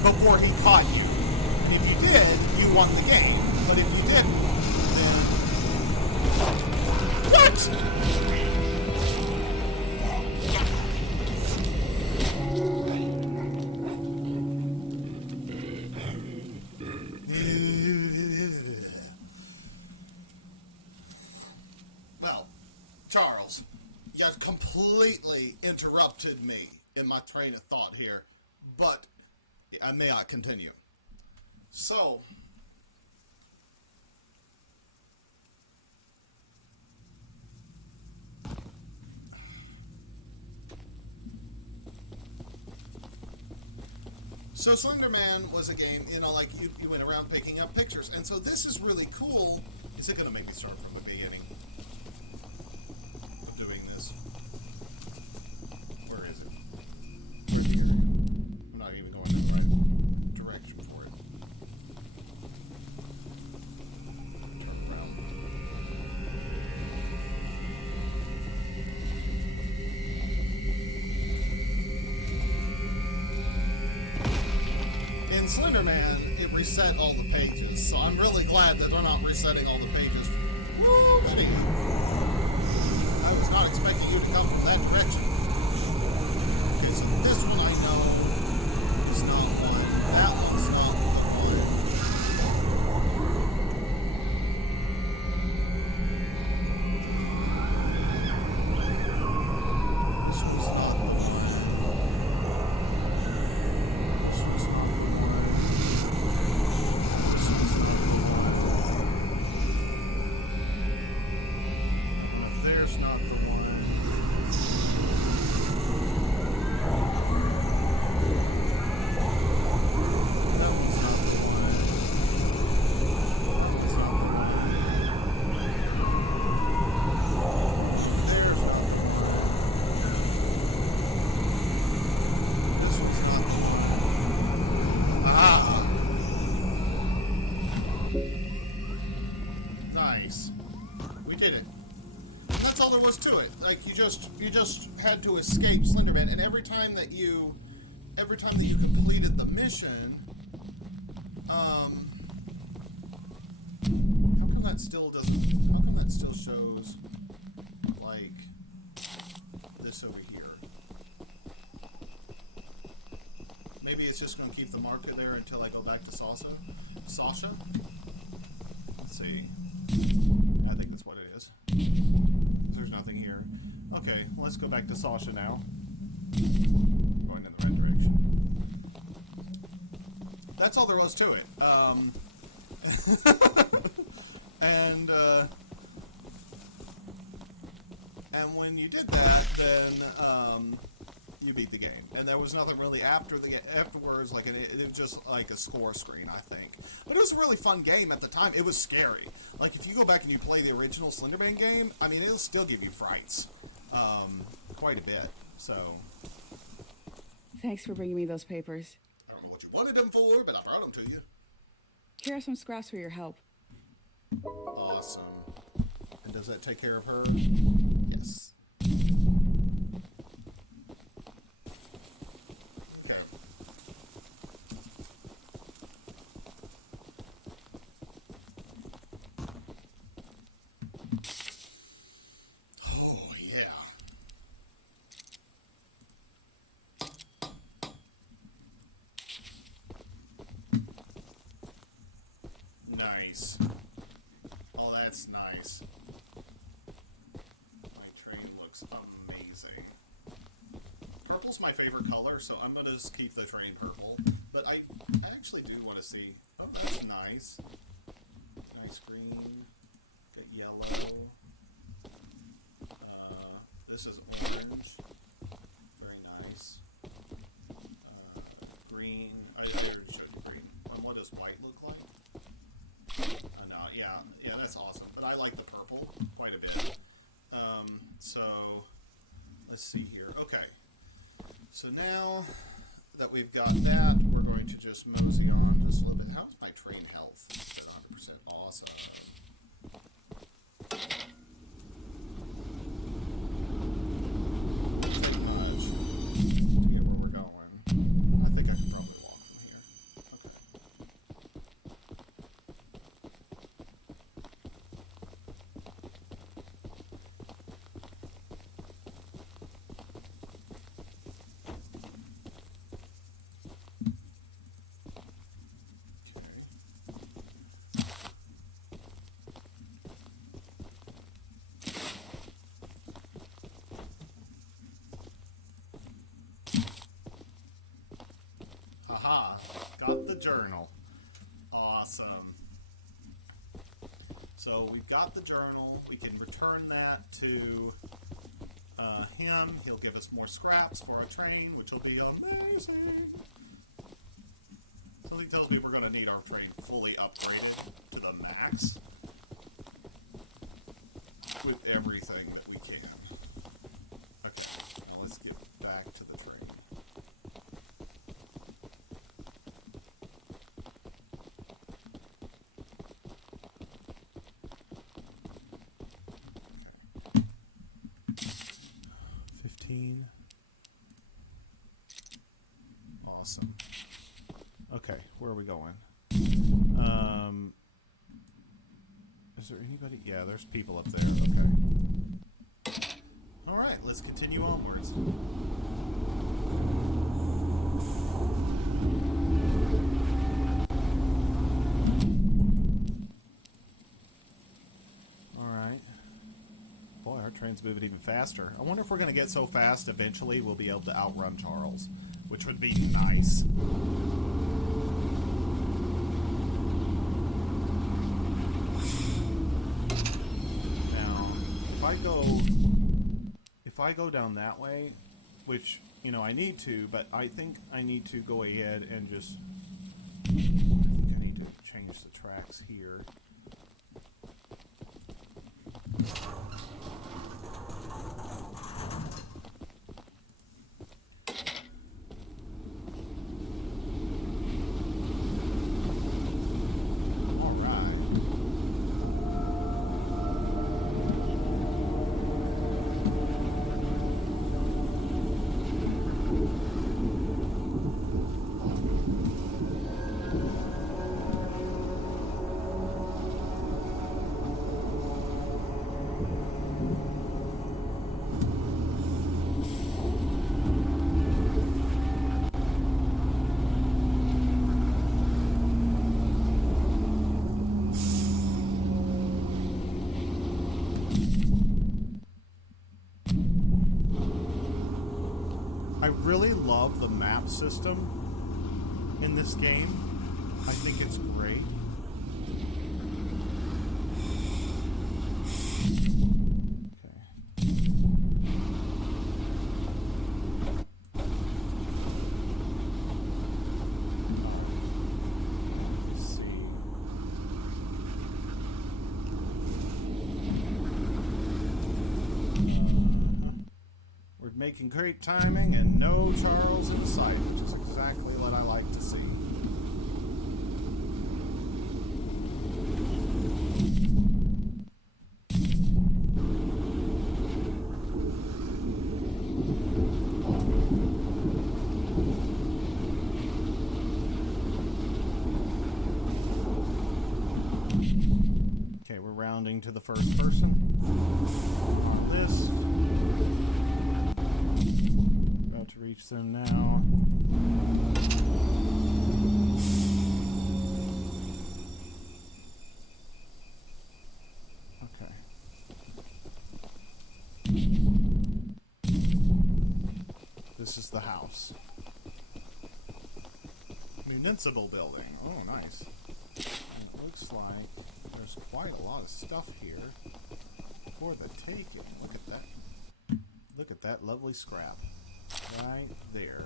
before he caught you. And if you did, you won the game. But if you didn't, then what? Well, Charles, you guys completely interrupted me in my train of thought here, but may I continue? So, Slender Man was a game, you know, like you went around picking up pictures, and so this is really cool. Is it going to make me start from the beginning? in Slender Man, it reset all the pages, so I'm really glad that they're not resetting all the pages. Woo, buddy! I was not expecting you to come from that direction. Okay, so this one I know is not one. That one's not the one. This was not the one. This was not the one. This was not the one. There's not the one. That one's not the one. That's not the one. There's not the one. This one's not the one. Ah! Nice. We did it. And that's all there was to it. Like you just had to escape Slenderman, and every time that you completed the mission, how come that still doesn't? How come that still shows like this over here? Maybe it's just going to keep the marker there until I go back to Sasha. Let's see. I think that's what it is. There's nothing here. Okay, let's go back to Sasha now. Going in the right direction. That's all there was to it. And when you did that, then you beat the game. And there was nothing really afterwards. Like it was just like a score screen, I think. But it was a really fun game at the time. It was scary. Like if you go back and you play the original Slender Man game, I mean, it'll still give you frights, quite a bit. So. Thanks for bringing me those papers. I don't know what you wanted them for, but I brought them to you. Here are some scraps for your help. Awesome. And does that take care of her? Yes. Okay. Oh, yeah. Nice. Oh, that's nice. My train looks amazing. Purple's my favorite color, so I'm going to just keep the train purple. But I actually do want to see... Oh, that's nice. Nice green. Get yellow. This is orange. Very nice. Green. I already showed you green. What does white look like? No, yeah, that's awesome. But I like the purple quite a bit. So let's see here. Okay, so now that we've got that, we're going to just mosey on just a little bit. How's my train health? At 100%. Awesome. Take much to get where we're going. I think I can probably walk from here. Okay. Haha, got the journal. Awesome. So we've got the journal. We can return that to him. He'll give us more scraps for a train, which will be amazing. Something tells me we're going to need our train fully upgraded to the max with everything that we can. Okay, now let's get back to the train. Awesome. Okay, where are we going? Is there anybody? Yeah, there's people up there. Okay. Alright, let's continue onwards. Alright. Boy, our train's moving even faster. I wonder if we're going to get so fast eventually we'll be able to outrun Charles, which would be nice. If I go down that way, which, you know, I need to, but I think I need to go ahead and just, I think I need to change the tracks here. I really love the map system in this game. I think it's great. Making great timing and no Charles in sight, which is exactly what I like to see. Okay, we're rounding to the first person on this. To reach them now. Okay. This is the house. Municipal building. Oh, nice. And it looks like there's quite a lot of stuff here for the taking. Look at that. Look at that lovely scrap. Right there.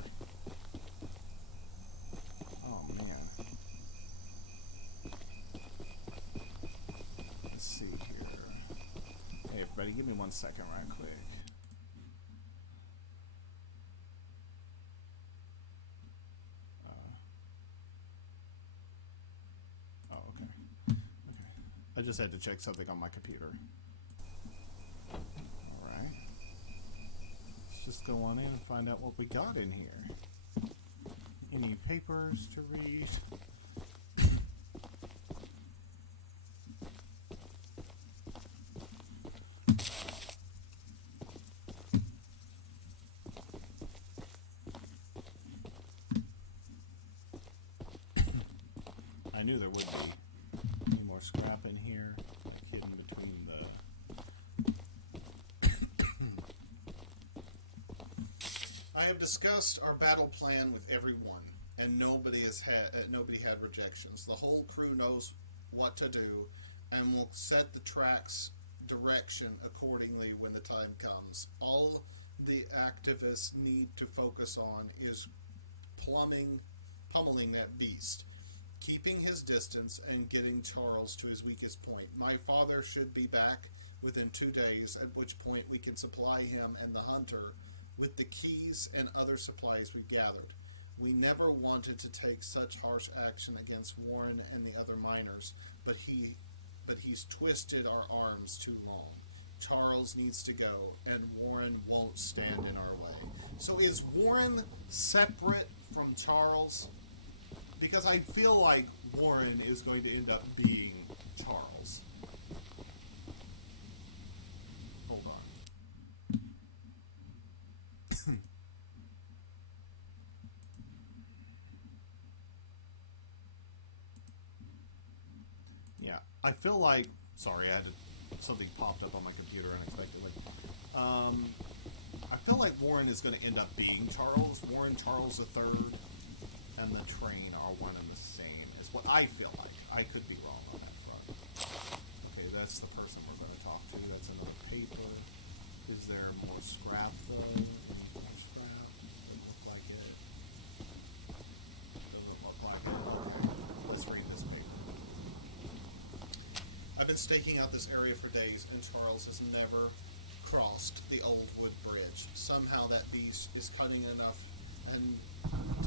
Oh, man. Let's see here. Hey, everybody, give me 1 second right quick. Oh, okay. Okay. I just had to check something on my computer. Just go on in and find out what we got in here. Any papers to read? I knew there would be any more scrap in here, hidden between the... I have discussed our battle plan with everyone, and nobody had rejections. The whole crew knows what to do, and will set the track's direction accordingly when the time comes. All the activists need to focus on is pummeling that beast, keeping his distance, and getting Charles to his weakest point. My father should be back within 2 days, at which point we can supply him and the hunter with the keys and other supplies we've gathered. We never wanted to take such harsh action against Warren and the other miners, but he's twisted our arms too long. Charles needs to go, and Warren won't stand in our way. So is Warren separate from Charles? Because I feel like Warren is going to end up being Charles. Hold on. Yeah, I feel like... Sorry, something popped up on my computer unexpectedly. I feel like Warren is going to end up being Charles. Warren Charles III and the train are one and the same, is what I feel like. I could be wrong on that front. Okay, that's the person we're going to talk to. That's another paper. Is there more scrap, though? More scrap? Doesn't look like it. Doesn't look like it. Okay, let's read this paper. I've been staking out this area for days, and Charles has never crossed the old wood bridge. Somehow that beast is cunning enough and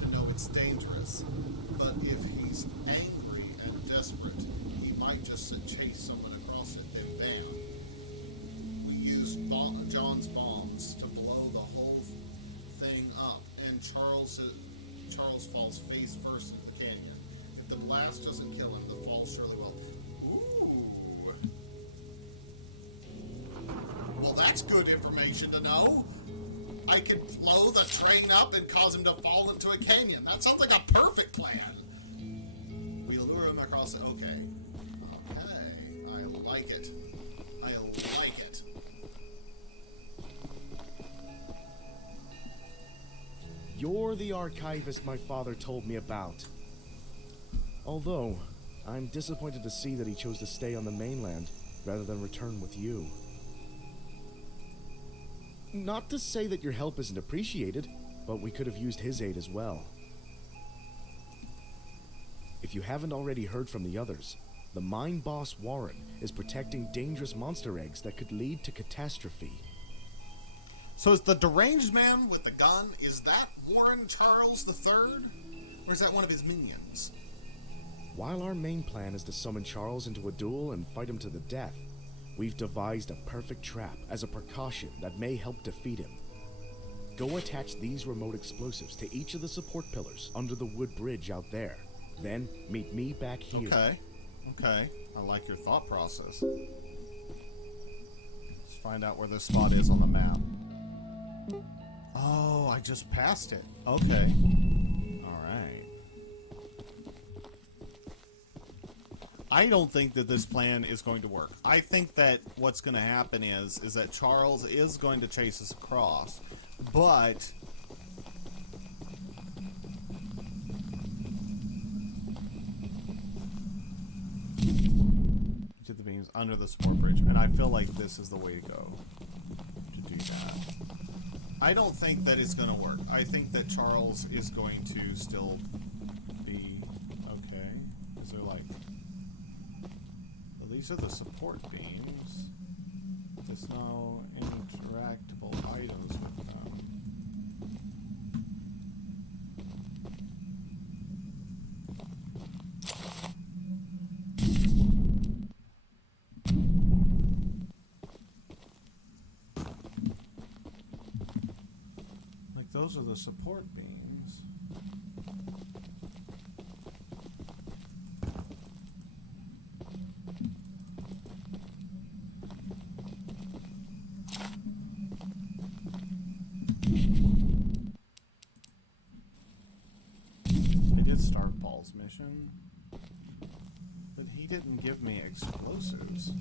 to know it's dangerous. But if he's angry and desperate, he might just chase someone across it, then bam. We used John's bombs to blow the whole thing up, and Charles falls face first into the canyon. If the blast doesn't kill him, the fall surely will. Ooh. Well, that's good information to know. I could blow the train up and cause him to fall into a canyon. That sounds like a perfect plan. We lure him across it. Okay. Okay. I like it. I like it. You're the archivist my father told me about. Although, I'm disappointed to see that he chose to stay on the mainland rather than return with you. Not to say that your help isn't appreciated, but we could have used his aid as well. If you haven't already heard from the others, the mine boss Warren is protecting dangerous monster eggs that could lead to catastrophe. So is the deranged man with the gun, is that Warren Charles III? Or is that one of his minions? While our main plan is to summon Charles into a duel and fight him to the death, we've devised a perfect trap as a precaution that may help defeat him. Go attach these remote explosives to each of the support pillars under the wood bridge out there. Then meet me back here. Okay. Okay. I like your thought process. Let's find out where this spot is on the map. Oh, I just passed it. Okay. Alright. I don't think that this plan is going to work. I think that what's going to happen is that Charles is going to chase us across, but to the beams under the support bridge, and I feel like this is the way to go to do that. I don't think that it's going to work. I think that Charles is going to still be okay. Is there like... Well, these are the support beams. There's no interactable items with them. Those are the support beams. I did start Paul's mission, but he didn't give me explosives.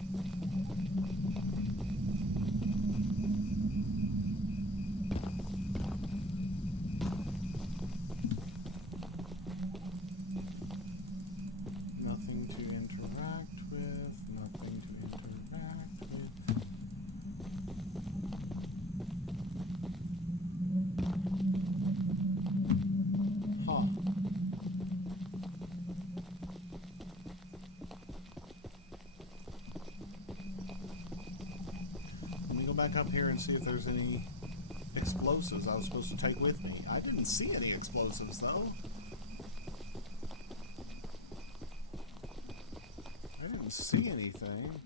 Back up here and see if there's any explosives I was supposed to take with me. I didn't see any explosives though. I didn't see anything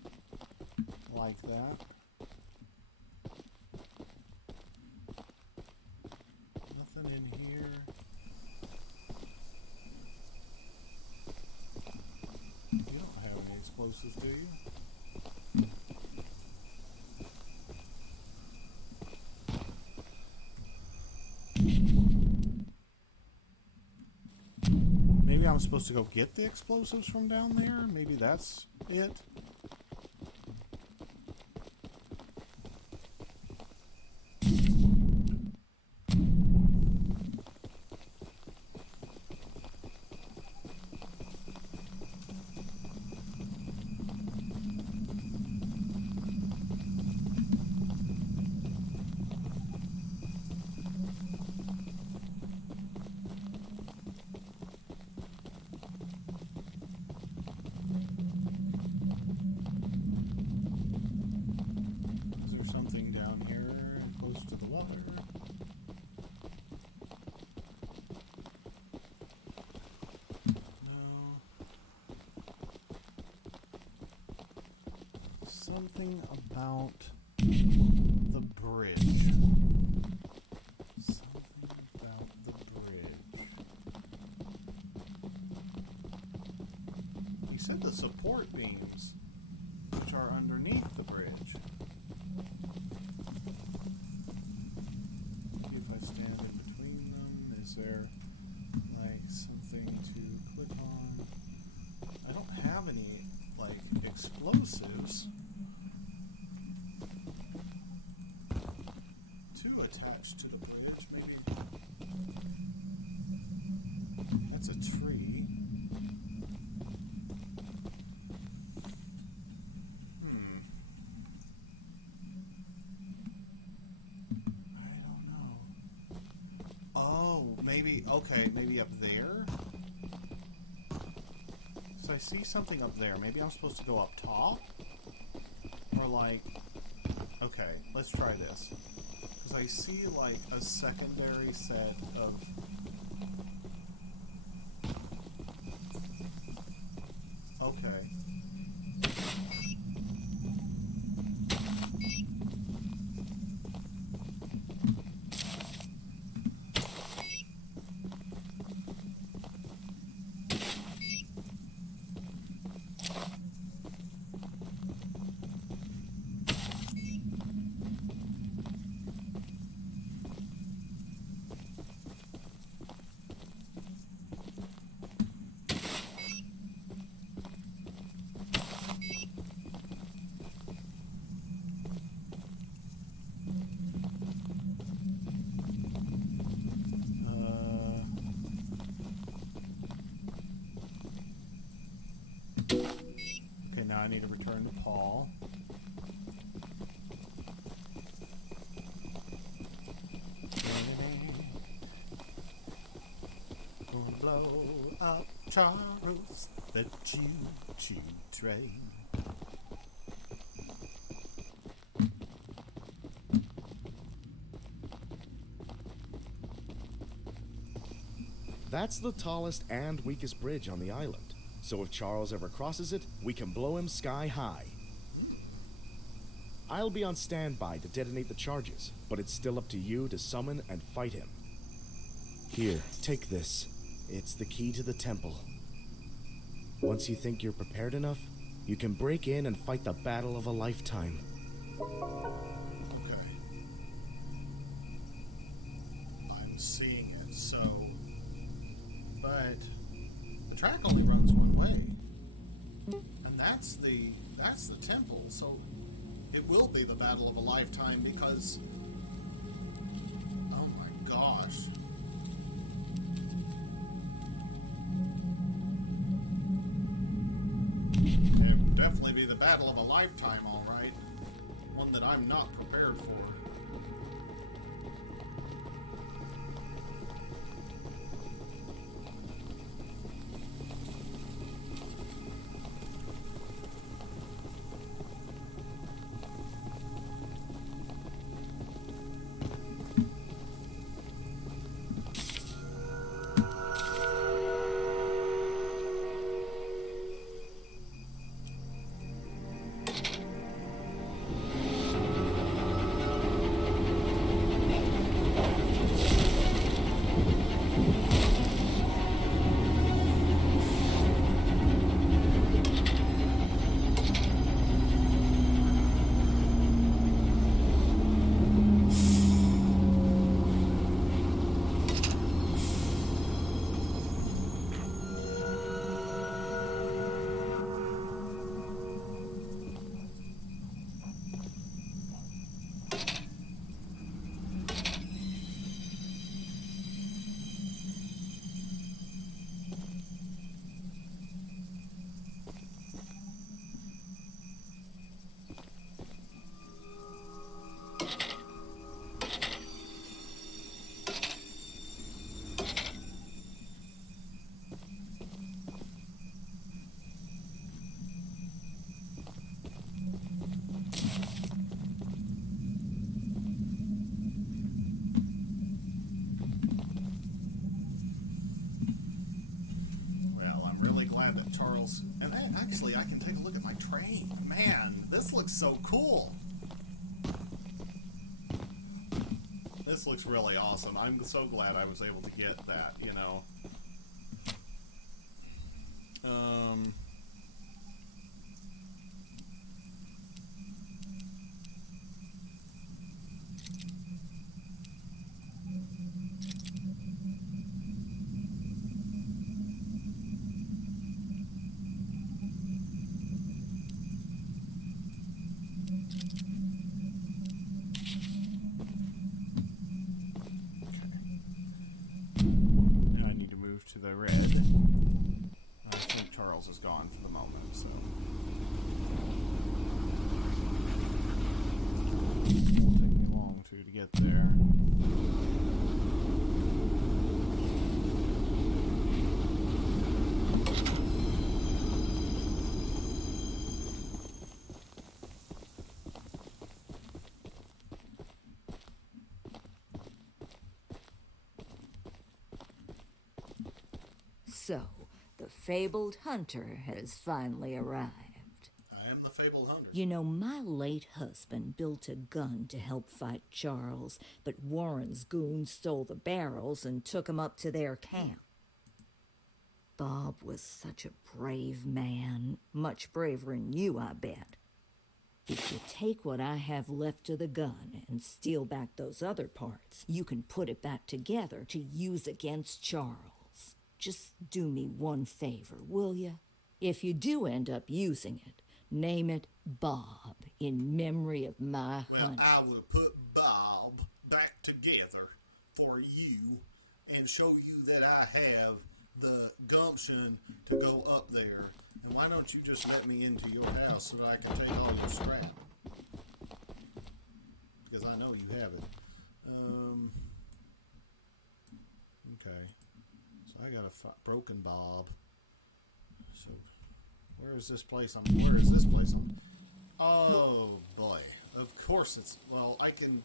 like that. Nothing in here. explosives, do you? Maybe I'm supposed to go get the explosives from down there? Maybe that's it? Something about the bridge. Something about the bridge. He said the support beams, which are underneath the bridge. Maybe if I stand in between them, is there like something to click on? I don't have any like explosives. Attached to the bridge, maybe. That's a tree. I don't know. Oh, maybe, okay, maybe up there? So I see something up there. Maybe I'm supposed to go up top? Or like, okay, let's try this. Because I see like a secondary set of okay. Okay, now I need to return to Paul. Gonna blow up Charles, the choo-choo train. That's the tallest and weakest bridge on the island. So if Charles ever crosses it, we can blow him sky high. I'll be on standby to detonate the charges, but it's still up to you to summon and fight him. Here, take this. It's the key to the temple. Once you think you're prepared enough, you can break in and fight the battle of a lifetime. Okay. I'm seeing it, so... But... the track only runs one way. And that's the temple, so... it will be the battle of a lifetime because... oh my gosh. It will definitely be the battle of a lifetime, alright. One that I'm not prepared for. Charles. And actually, I can take a look at my train. Man, this looks so cool. This looks really awesome. I'm so glad I was able to get that, you know. Now I need to move to the red. I think Charles is gone for the moment, so. It'll take me long to get there. So, the fabled hunter has finally arrived. I am the fabled hunter. You know, my late husband built a gun to help fight Charles, but Warren's goons stole the barrels and took 'em up to their camp. Bob was such a brave man, much braver than you, I bet. If you take what I have left of the gun and steal back those other parts, you can put it back together to use against Charles. Just do me one favor, will you? If you do end up using it, name it Bob in memory of my hunt. Well, I will put Bob back together for you and show you that I have the gumption to go up there. And why don't you just let me into your house so that I can take all your scrap? Because I know you have it. Okay. So I got a broken Bob. So where is this place? Oh boy. Of course it's, well, I can,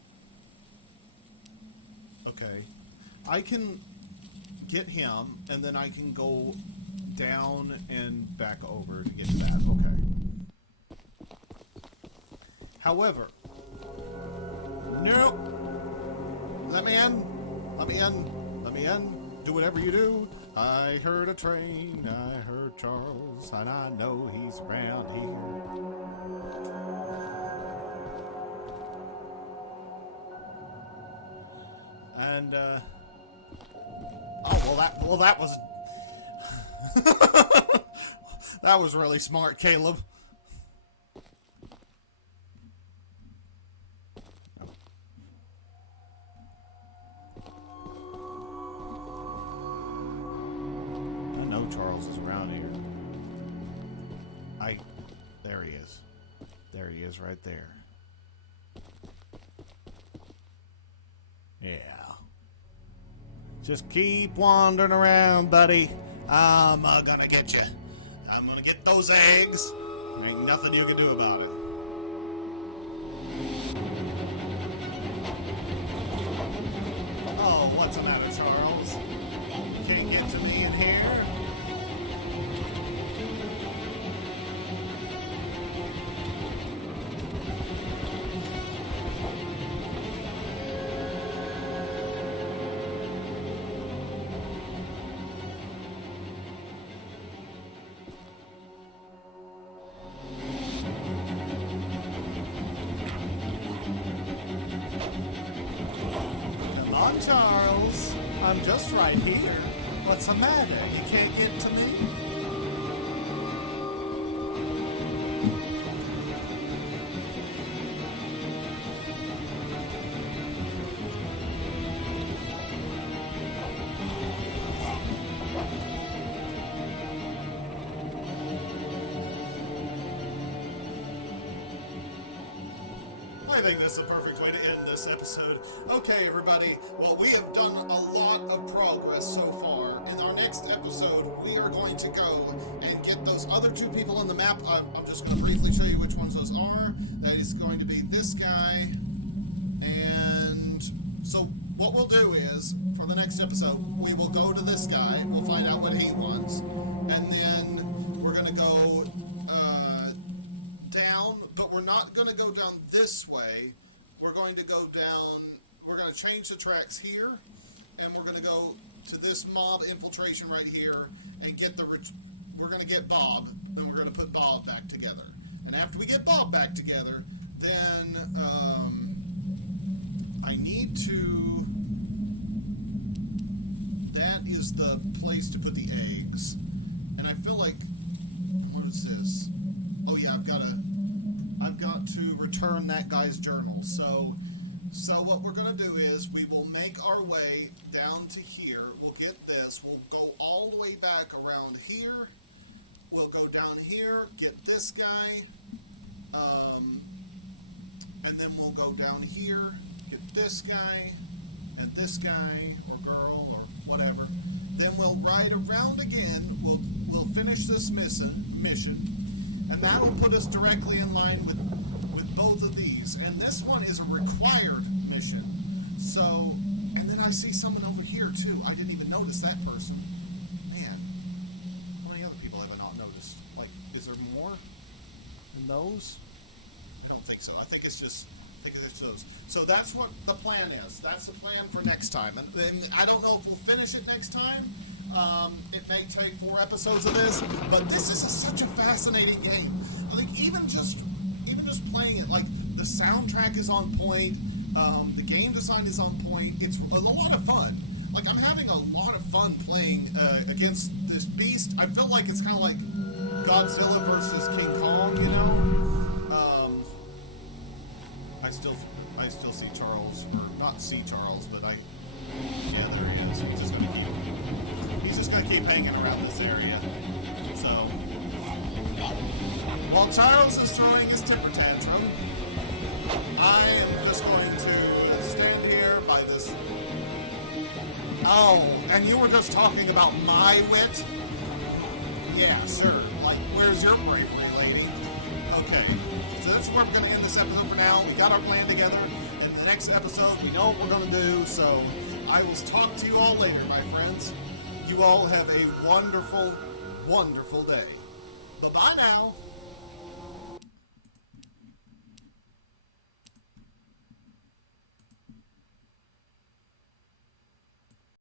okay. I can get him and then I can go down and back over to get that. Okay. However, nope. Let me in. Do whatever you do. I heard a train. I heard Charles, and I know he's around here. And that was that was really smart, Caleb. I know Charles is around here. There he is. There he is right there. Yeah. Just keep wandering around, buddy. I'm gonna get you. I'm gonna get those eggs. There ain't nothing you can do about it. Oh, what's the matter, Charles? Can't get to me in here? Charles, I'm just right here. What's the matter? You can't get to me? I think that's the perfect way to end this episode. Okay, everybody. Well, we have done a lot of progress so far. In our next episode, we are going to go and get those other two people on the map. I'm just going to briefly show you which ones those are. That is going to be this guy. And so what we'll do is, for the next episode, we will go to this guy. We'll find out what he wants. And then we're going to go down, but we're not going to go down this way. We're going to go down, we're going to change the tracks here, and we're going to go to this mob infiltration right here and get we're going to get Bob, and we're going to put Bob back together. And after we get Bob back together, then I need to, that is the place to put the eggs. And I feel like, what is this? Oh yeah, I've got to return that guy's journal. So what we're going to do is we will make our way down to here. We'll get this. We'll go all the way back around here. We'll go down here, get this guy. And then we'll go down here, get this guy, and this guy, or girl, or whatever. Then we'll ride around again. We'll finish this mission, and that will put us directly in line with both of these. And this one is a required mission. So, and then I see someone over here too. I didn't even notice that person. Man, how many other people have I not noticed? Like, is there more than those? I don't think so. I think it's just those. So that's what the plan is. That's the plan for next time. And then I don't know if we'll finish it next time. It may take 4 episodes of this, but this is such a fascinating game. Like even just playing it, like the soundtrack is on point. The game design is on point. It's a lot of fun. Like I'm having a lot of fun playing against this beast. I feel like it's kind of like Godzilla versus King Kong, you know. I still see Charles, or not see Charles, but yeah, there he is. He's just gonna keep hanging around this area. So, while Charles is throwing his temper tantrum, I am just going to stand here by this. Oh, and you were just talking about my wit? Yeah, sure. Like, where's your bravery, lady? Okay. So that's where we're going to end this episode for now. We got our plan together. In the next episode, we know what we're going to do. So I will talk to you all later, my friends. You all have a wonderful, wonderful day. Bye-bye now.